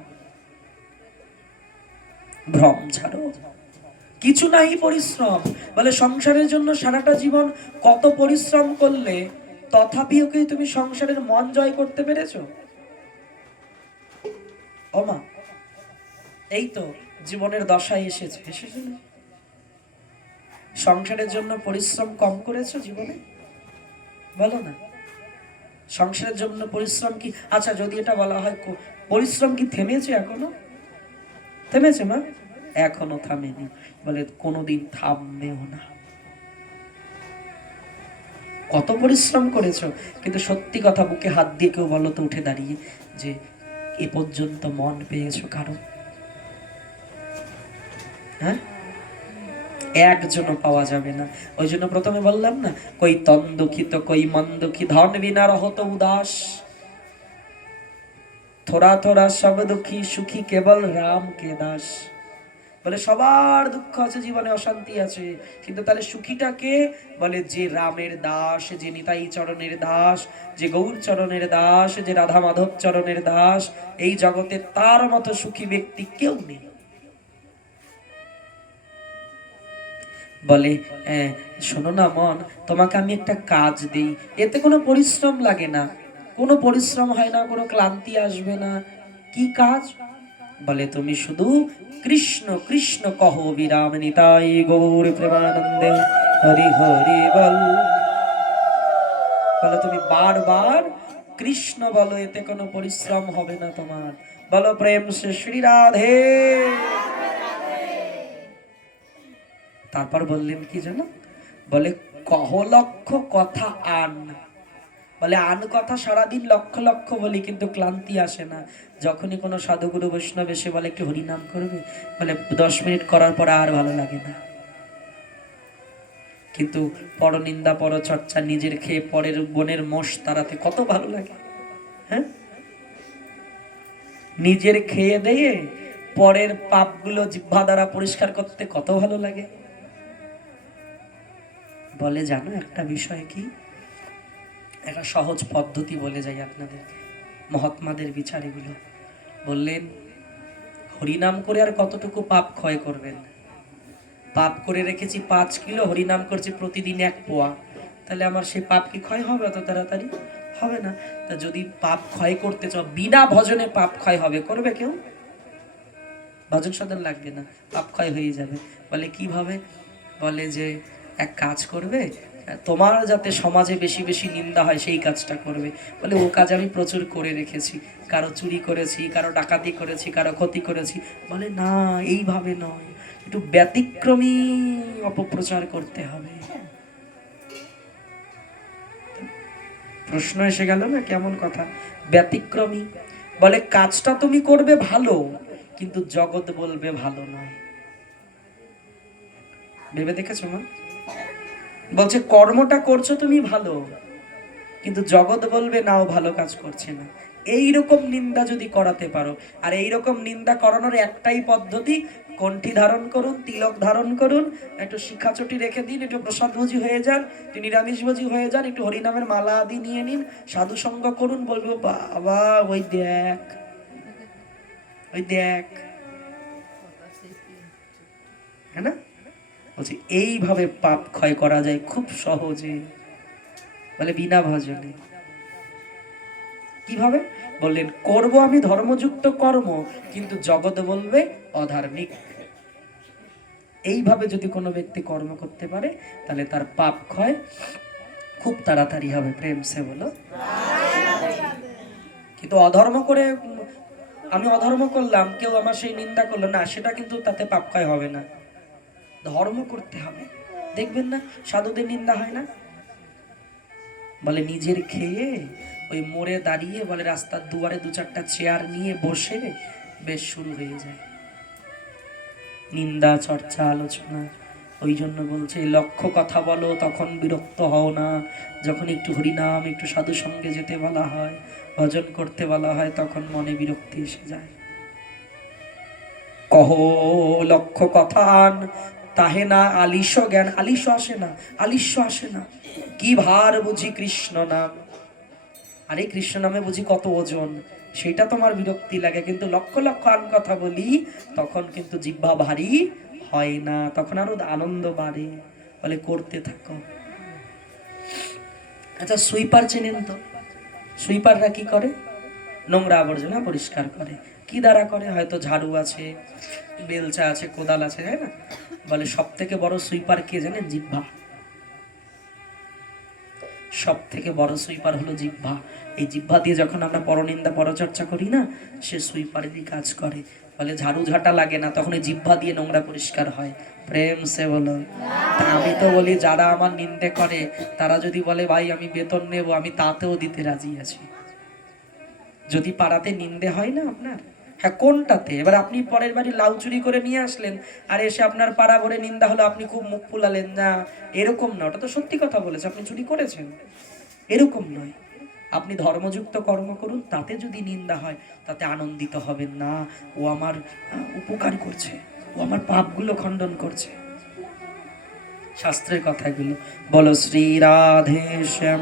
ভ্রম ছাড়ো, কিছু নাই পরিশ্রম। বলে সংসারের জন্য সারাটা জীবন কত পরিশ্রম করলে তথাপিও কি তুমি সংসারের মন জয় করতে পেরেছো? ওমা, এই তো জীবনের দশায় এসেছে। সংসারের জন্য পরিশ্রম কম করেছো জীবনে? বলো না, সংসারের জন্য পরিশ্রম কি, আচ্ছা যদি এটা বলা হয় পরিশ্রম কি থেমেছে? এখনো থেমেছে মা? এখনো থামেনি। বলে কোনোদিন থামবেও না। কত পরিশ্রম করেছো, কিন্তু সত্যি কথা বুকে হাত দিয়ে কেউ বলো তো উঠে দাঁড়িয়ে যে এ পর্যন্ত মন পেয়েছো কারো? হ্যাঁ, একজনও পাওয়া যাবে না। ওই জন্য প্রথমে বললাম না, কই তন দুঃখিত কই মন দুঃখী, ধন বিনা রহত উদাস, থোড়া থোড়া সব দুঃখী, সুখী কেবল রাম কে দাস। বলে সবার দুঃখ আছে জীবনে, অশান্তি আছে, কিন্তু তাহলে সুখীটাকে বলে যে রামের দাস, যে নিতাই চরণের দাস, যে গৌর চরণের দাস, যে রাধা মাধব চরণের দাস, এই জগতে তার মতো সুখী ব্যক্তি কেউ নেই। বলে শোনো না মন, তোমাকে আমি একটা কাজ দিই, এতে কোনো পরিশ্রম লাগে না, কোনো পরিশ্রম হয় না, কোনো ক্লান্তি আসবে না। কি কাজ? বলে তুমি শুধু কৃষ্ণ কৃষ্ণ কহো বিরাম নিতাই গৌর প্রেমানন্দে হরি হরি বল। বলো তুমি বারবার কৃষ্ণ বলো, এতে কোনো পরিশ্রম হবে না তোমার। বলো প্রেম সে শ্রী রাধে। তারপর বললেন কি জানো? বলে কহ লক্ষ কথা আন। বলে আন কথা সারাদিন লক্ষ লক্ষ বলি, কিন্তু ক্লান্তি আসে না। যখনই কোনো সাধুগুরু বৈষ্ণব এসে বলে একটু হরিনাম করবে, বলে 10 মিনিট করার পরে আর ভালো লাগে না। কিন্তু পরনিন্দা পরচর্চা, নিজের খেয়ে পরের বনের মোষ তাড়াতে কত ভালো লাগে। হ্যাঁ, নিজের খেয়ে দিয়ে পরের পাপগুলো জিহ্বা দ্বারা পরিষ্কার করতে কত ভালো লাগে। বলে জানো একটা বিষয় কি, একটা সহজ পদ্ধতি বলে যাই আপনাদের, মহাত্মাদের বিচার এগুলো। বললেন হরিনাম করে আর কতটুকু পাপ ক্ষয় করবেন? পাপ করে রেখেছি 5 কিলো, হরিনাম করছি প্রতিদিন 1 পোয়া, তাহলে আমার সেই পাপ কি ক্ষয় হবে অত তাড়াতাড়ি? হবে না। তা যদি পাপ ক্ষয় করতে চাও, বিনা ভজনে পাপ ক্ষয় হবে? করবে কেউ? ভজন সাধন লাগবে না, পাপ ক্ষয় হয়ে যাবে। বলে কিভাবে? বলে যে এক কাজ করবে, তোমার যাতে সমাজে বেশি বেশি নিন্দা হয় সেই কাজটা করবে। বলে ও কাজ আমি প্রচুর করে রেখেছি, কারো চুরি করেছি, কারো ডাকাতি করেছি, কারো ক্ষতি করেছি। বলে না, এইভাবে নয়, একটু ব্যতিক্রমী অপপ্রচার করতে হবে। প্রশ্ন এসে গেল না, কেমন কথা? ব্যতিক্রমী। বলে কাজটা তুমি করবে ভালো, কিন্তু জগৎ বলবে ভালো নয়। ভেবে দেখেছো মা? বলছে কর্মটা করছো তুমি ভালো, কিন্তু জগৎ বলবে নাও ভালো কাজ করছে না। এইরকম নিন্দা যদি করাতে পারো, আর এইরকম নিন্দা করানোর একটাই পদ্ধতি, কণ্ঠী ধারণ করুন, তিলক ধারণ করুন, একটু শিক্ষাচটি রেখে দিন, একটু প্রসাদভোজী হয়ে যান, একটু নিরামিষভোজী হয়ে যান, একটু হরিনামের মালা আদি নিয়ে নিন, সাধু সঙ্গ করুন, বলবো বাবা ওই দেখ, ওই দেখ। হ্যাঁ না? বলছি এইভাবে পাপ ক্ষয় করা যায় খুব সহজে। বলে বিনা ভজনে। কিভাবে? বললেন করব আমি ধর্মযুক্ত কর্ম, কিন্তু জগৎ বলবে অধার্মিক। এইভাবে যদি কোনো ব্যক্তি কর্ম করতে পারে, তাহলে তার পাপ ক্ষয় খুব তাড়াতাড়ি হবে। প্রেম সে বলো। কিন্তু অধর্ম করে, আমি অধর্ম করলাম, কেউ আমার সেই নিন্দা করলো না, সেটা কিন্তু তাতে পাপ ক্ষয় হবে না। ধর্ম করতে হবে। দেখবেন না সাধুদের নিন্দা হয় না? বলে নিজের খেয়ে ওই মোড়ে দাঁড়িয়ে, বলে রাস্তার দুয়ারে 2-4টা চেয়ার নিয়ে বসে বেশ শুরু হয়ে যায় নিন্দা চর্চা আলোচনা। ওই জন্য বলছে লক্ষ কথা বলো, তখন বিরক্ত হও না। যখন একটু হরিনাম, একটু সাধু সঙ্গে যেতে বলা হয়, ভজন করতে বলা হয়, তখন মনে বিরক্তি এসে যায়। কহ লক্ষ কথা আন, তাহে না আলিশ জ্ঞান। আলিশ আসে না, আলিস্য আসে না। কি ভার বুঝি কৃষ্ণ নাম, আরে কৃষ্ণ নামে বুঝি কত ওজন, সেটা তোমার বিরক্তি লাগে। কিন্তু লক্ষ লক্ষ আন কথা বলি, তখন কিন্তু জিহ্বা ভারী হয় না, তখন আরো আনন্দ বাড়ে, বলে করতে থাকো। আচ্ছা, সুইপার চেনেন তো? সুইপাররা কি করে? নোংরা আবর্জনা পরিষ্কার করে। কি দ্বারা করে? হয়তো ঝাড়ু আছে, বেলচা আছে, কোদাল আছে, তাই না? বলে সব থেকে বড় সুইপার কে জানেন? জিহ্বা। সব থেকে বড় সুইপার হলো জিহ্বা। এই জিহ্বা দিয়ে যখন আমরা পরনিন্দা পরচর্চা করি না, সে সুইপারেরই কাজ করে। বলে ঝাড়ু ঝাঁটা লাগে না, তখন এই জিহ্বা দিয়ে নোংরা পরিষ্কার হয়। প্রেম সে বলো। তা আমি তো বলি, যারা আমার নিন্দে করে তারা যদি বলে ভাই আমি বেতন নেব, আমি তাতেও দিতে রাজি আছি। যদি পাড়াতে নিন্দে হয় না আপনার, হ্যাঁ কোনটাতে? এবার আপনি পরের বাড়ি লাউ চুরি করে নিয়ে আসলেন, আর এসে আপনার পাড়া ভরে নিন্দা হলো, আপনি খুব মুখ ফুলালেন, না এরকম না, ওটা তো সত্যি কথা বলেছে, আপনি চুরি করেছেন, এরকম নয়। আপনি ধর্মযুক্ত কর্ম করুন, তাতে যদি নিন্দা হয় তাতে আনন্দিত হবেন না। ও আমার উপকার করছে, ও আমার পাপগুলো খণ্ডন করছে। শাস্ত্রের কথাগুলো বলো, শ্রী রাধে শ্যাম।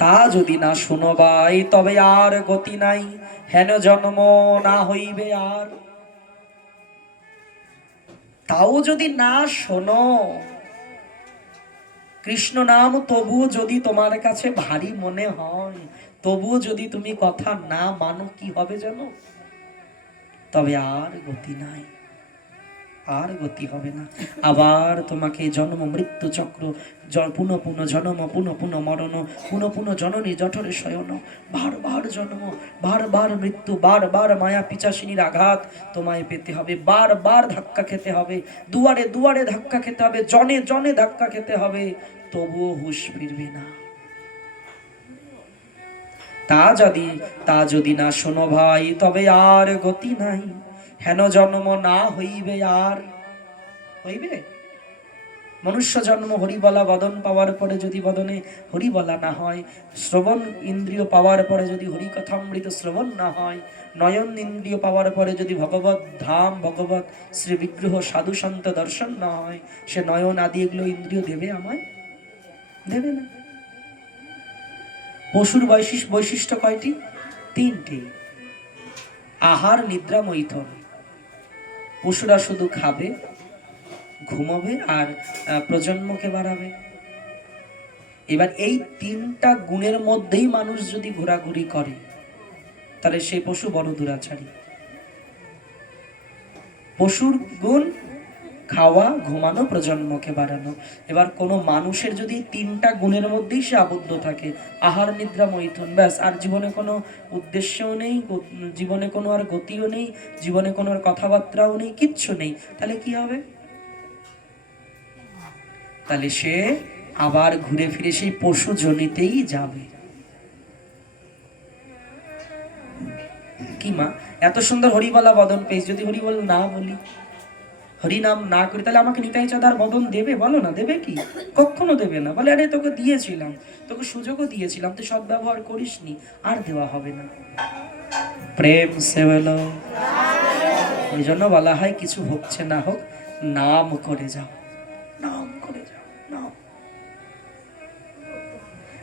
তা যদি না শুনবাই তবে আর গতি নাই, হেন জন্ম না হইবে আর। তাও যদি না শোনো কৃষ্ণ নাম, তবুও যদি তোমার কাছে ভারী মনে হয়, তবুও যদি তুমি কথা না মানো, কি হবে জানো? তবে আর গতি নাই, আর গতি হবে না। আবার তোমাকে জন্ম মৃত্যু চক্র, পুনঃ পুনঃ জন্ম, পুনঃ পুনঃ মরণ, পুনঃ পুনঃ জননী জঠরে শয়ন, বারবার জন্ম, বারবার মৃত্যু, বারবার মায়া পিচাসিনীর আঘাত তোমায় পেতে হবে, বারবার ধাক্কা খেতে হবে, দুয়ারে দুয়ারে ধাক্কা খেতে হবে, জনে জনে ধাক্কা খেতে হবে, তবুও হুঁশ ফিরবে না। তা যদি না শোনো ভাই তবে আর গতি নাই, হেন জন্ম না হইবে আর। হইবে? মনুষ্য জন্ম হরিবলা বদন পাওয়ার পরে যদি বদনে হরিবলা না হয়, শ্রবণ ইন্দ্রিয় পাওয়ার পরে যদি হরি কথামৃত শ্রবণ না হয়, নয়ন ইন্দ্রিয় পাওয়ার পরে যদি ভগবত ধাম, ভগবত শ্রী বিগ্রহ, সাধু সন্ত দর্শন না হয়, সে নয়ন আদি এগুলো ইন্দ্রিয় দেবে আমায়? দেবে না। পশুর বৈশিষ্ট্য কয়টি? তিনটি। আহার, নিদ্রা, মৈথুন। পশুরা শুধু খাবে, ঘুমাবে আর প্রজন্মকে বাড়াবে। এবার এই তিনটা গুণের মধ্যেই মানুষ যদি ঘোরাঘুরি করে, তাহলে সেই পশু বড় দুরাচারী। পশুর গুণ খাওয়া, ঘুমানো, প্রজন্মকে বাড়ানো। এবার কোনো মানুষের যদি তিনটা গুণের মধ্যেই সে আবদ্ধ থাকে, আহার, নিদ্রা, মৈথুন, ব্যাস, আর জীবনে কোনো উদ্দেশ্যও নেই, জীবনে কোনো আর গতিও নেই, জীবনে কোনো আর কথাবার্তাও নেই, কিচ্ছু নেই, তাহলে কি হবে? তাহলে সে আবার ঘুরে ফিরে সেই পশু জনিতেই যাবে। কি মা, এত সুন্দর হরিবলা বদন পেয়েছি, যদি হরিবল না বলি, হরিনাম না করি, তাহলে আমাকে নিতাই চাঁদার বদন দেবে? বলো না, দেবে কি? কখনো দেবে না। বলে আরে তোকে দিয়েছিলাম, তোকে সুযোগও দিয়েছিলাম, তুই সদ্ব্যবহার করিসনি, আর দেওয়া হবে না। প্রেম সে বলো। ওই জন্য বলা হয়, কিছু হচ্ছে না হোক, নাম করে যাও, নাম করে যাও, নাম।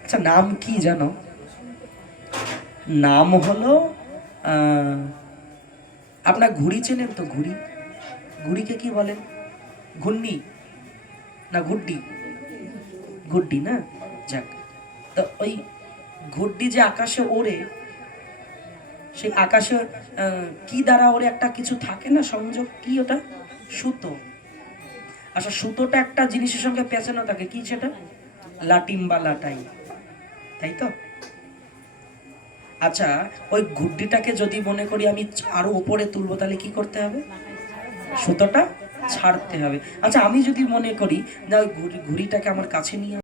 আচ্ছা, নাম কি জানো? নাম হলো আপনার ঘুড়ি চেনেন তো? ঘুড়ি, ঘুড়িকে কি বলেন? ঘূর্ণি না ঘুড্ডি? ঘুড্ডি না? যাক, তো ওই ঘুড্ডি যে আকাশে ওড়ে, সেই আকাশে কি দ্বারা ওড়ে? একটা কিছু থাকে না সংযোগ, কি ওটা? সুতো। আচ্ছা, সুতোটা একটা জিনিসের সঙ্গে পেঁচানো থাকে, কি সেটা? লাটিম বা লাটাই, তাই তো? আচ্ছা, ওই ঘুড্ডিটাকে যদি মনে করি আমি আরো উপরে তুলবো, তাহলে কি করতে হবে? সুতোটা ছাড়তে হবে। আচ্ছা, আমি যদি মনে করি না ওই ঘুড়িটাকে আমার কাছে নিয়ে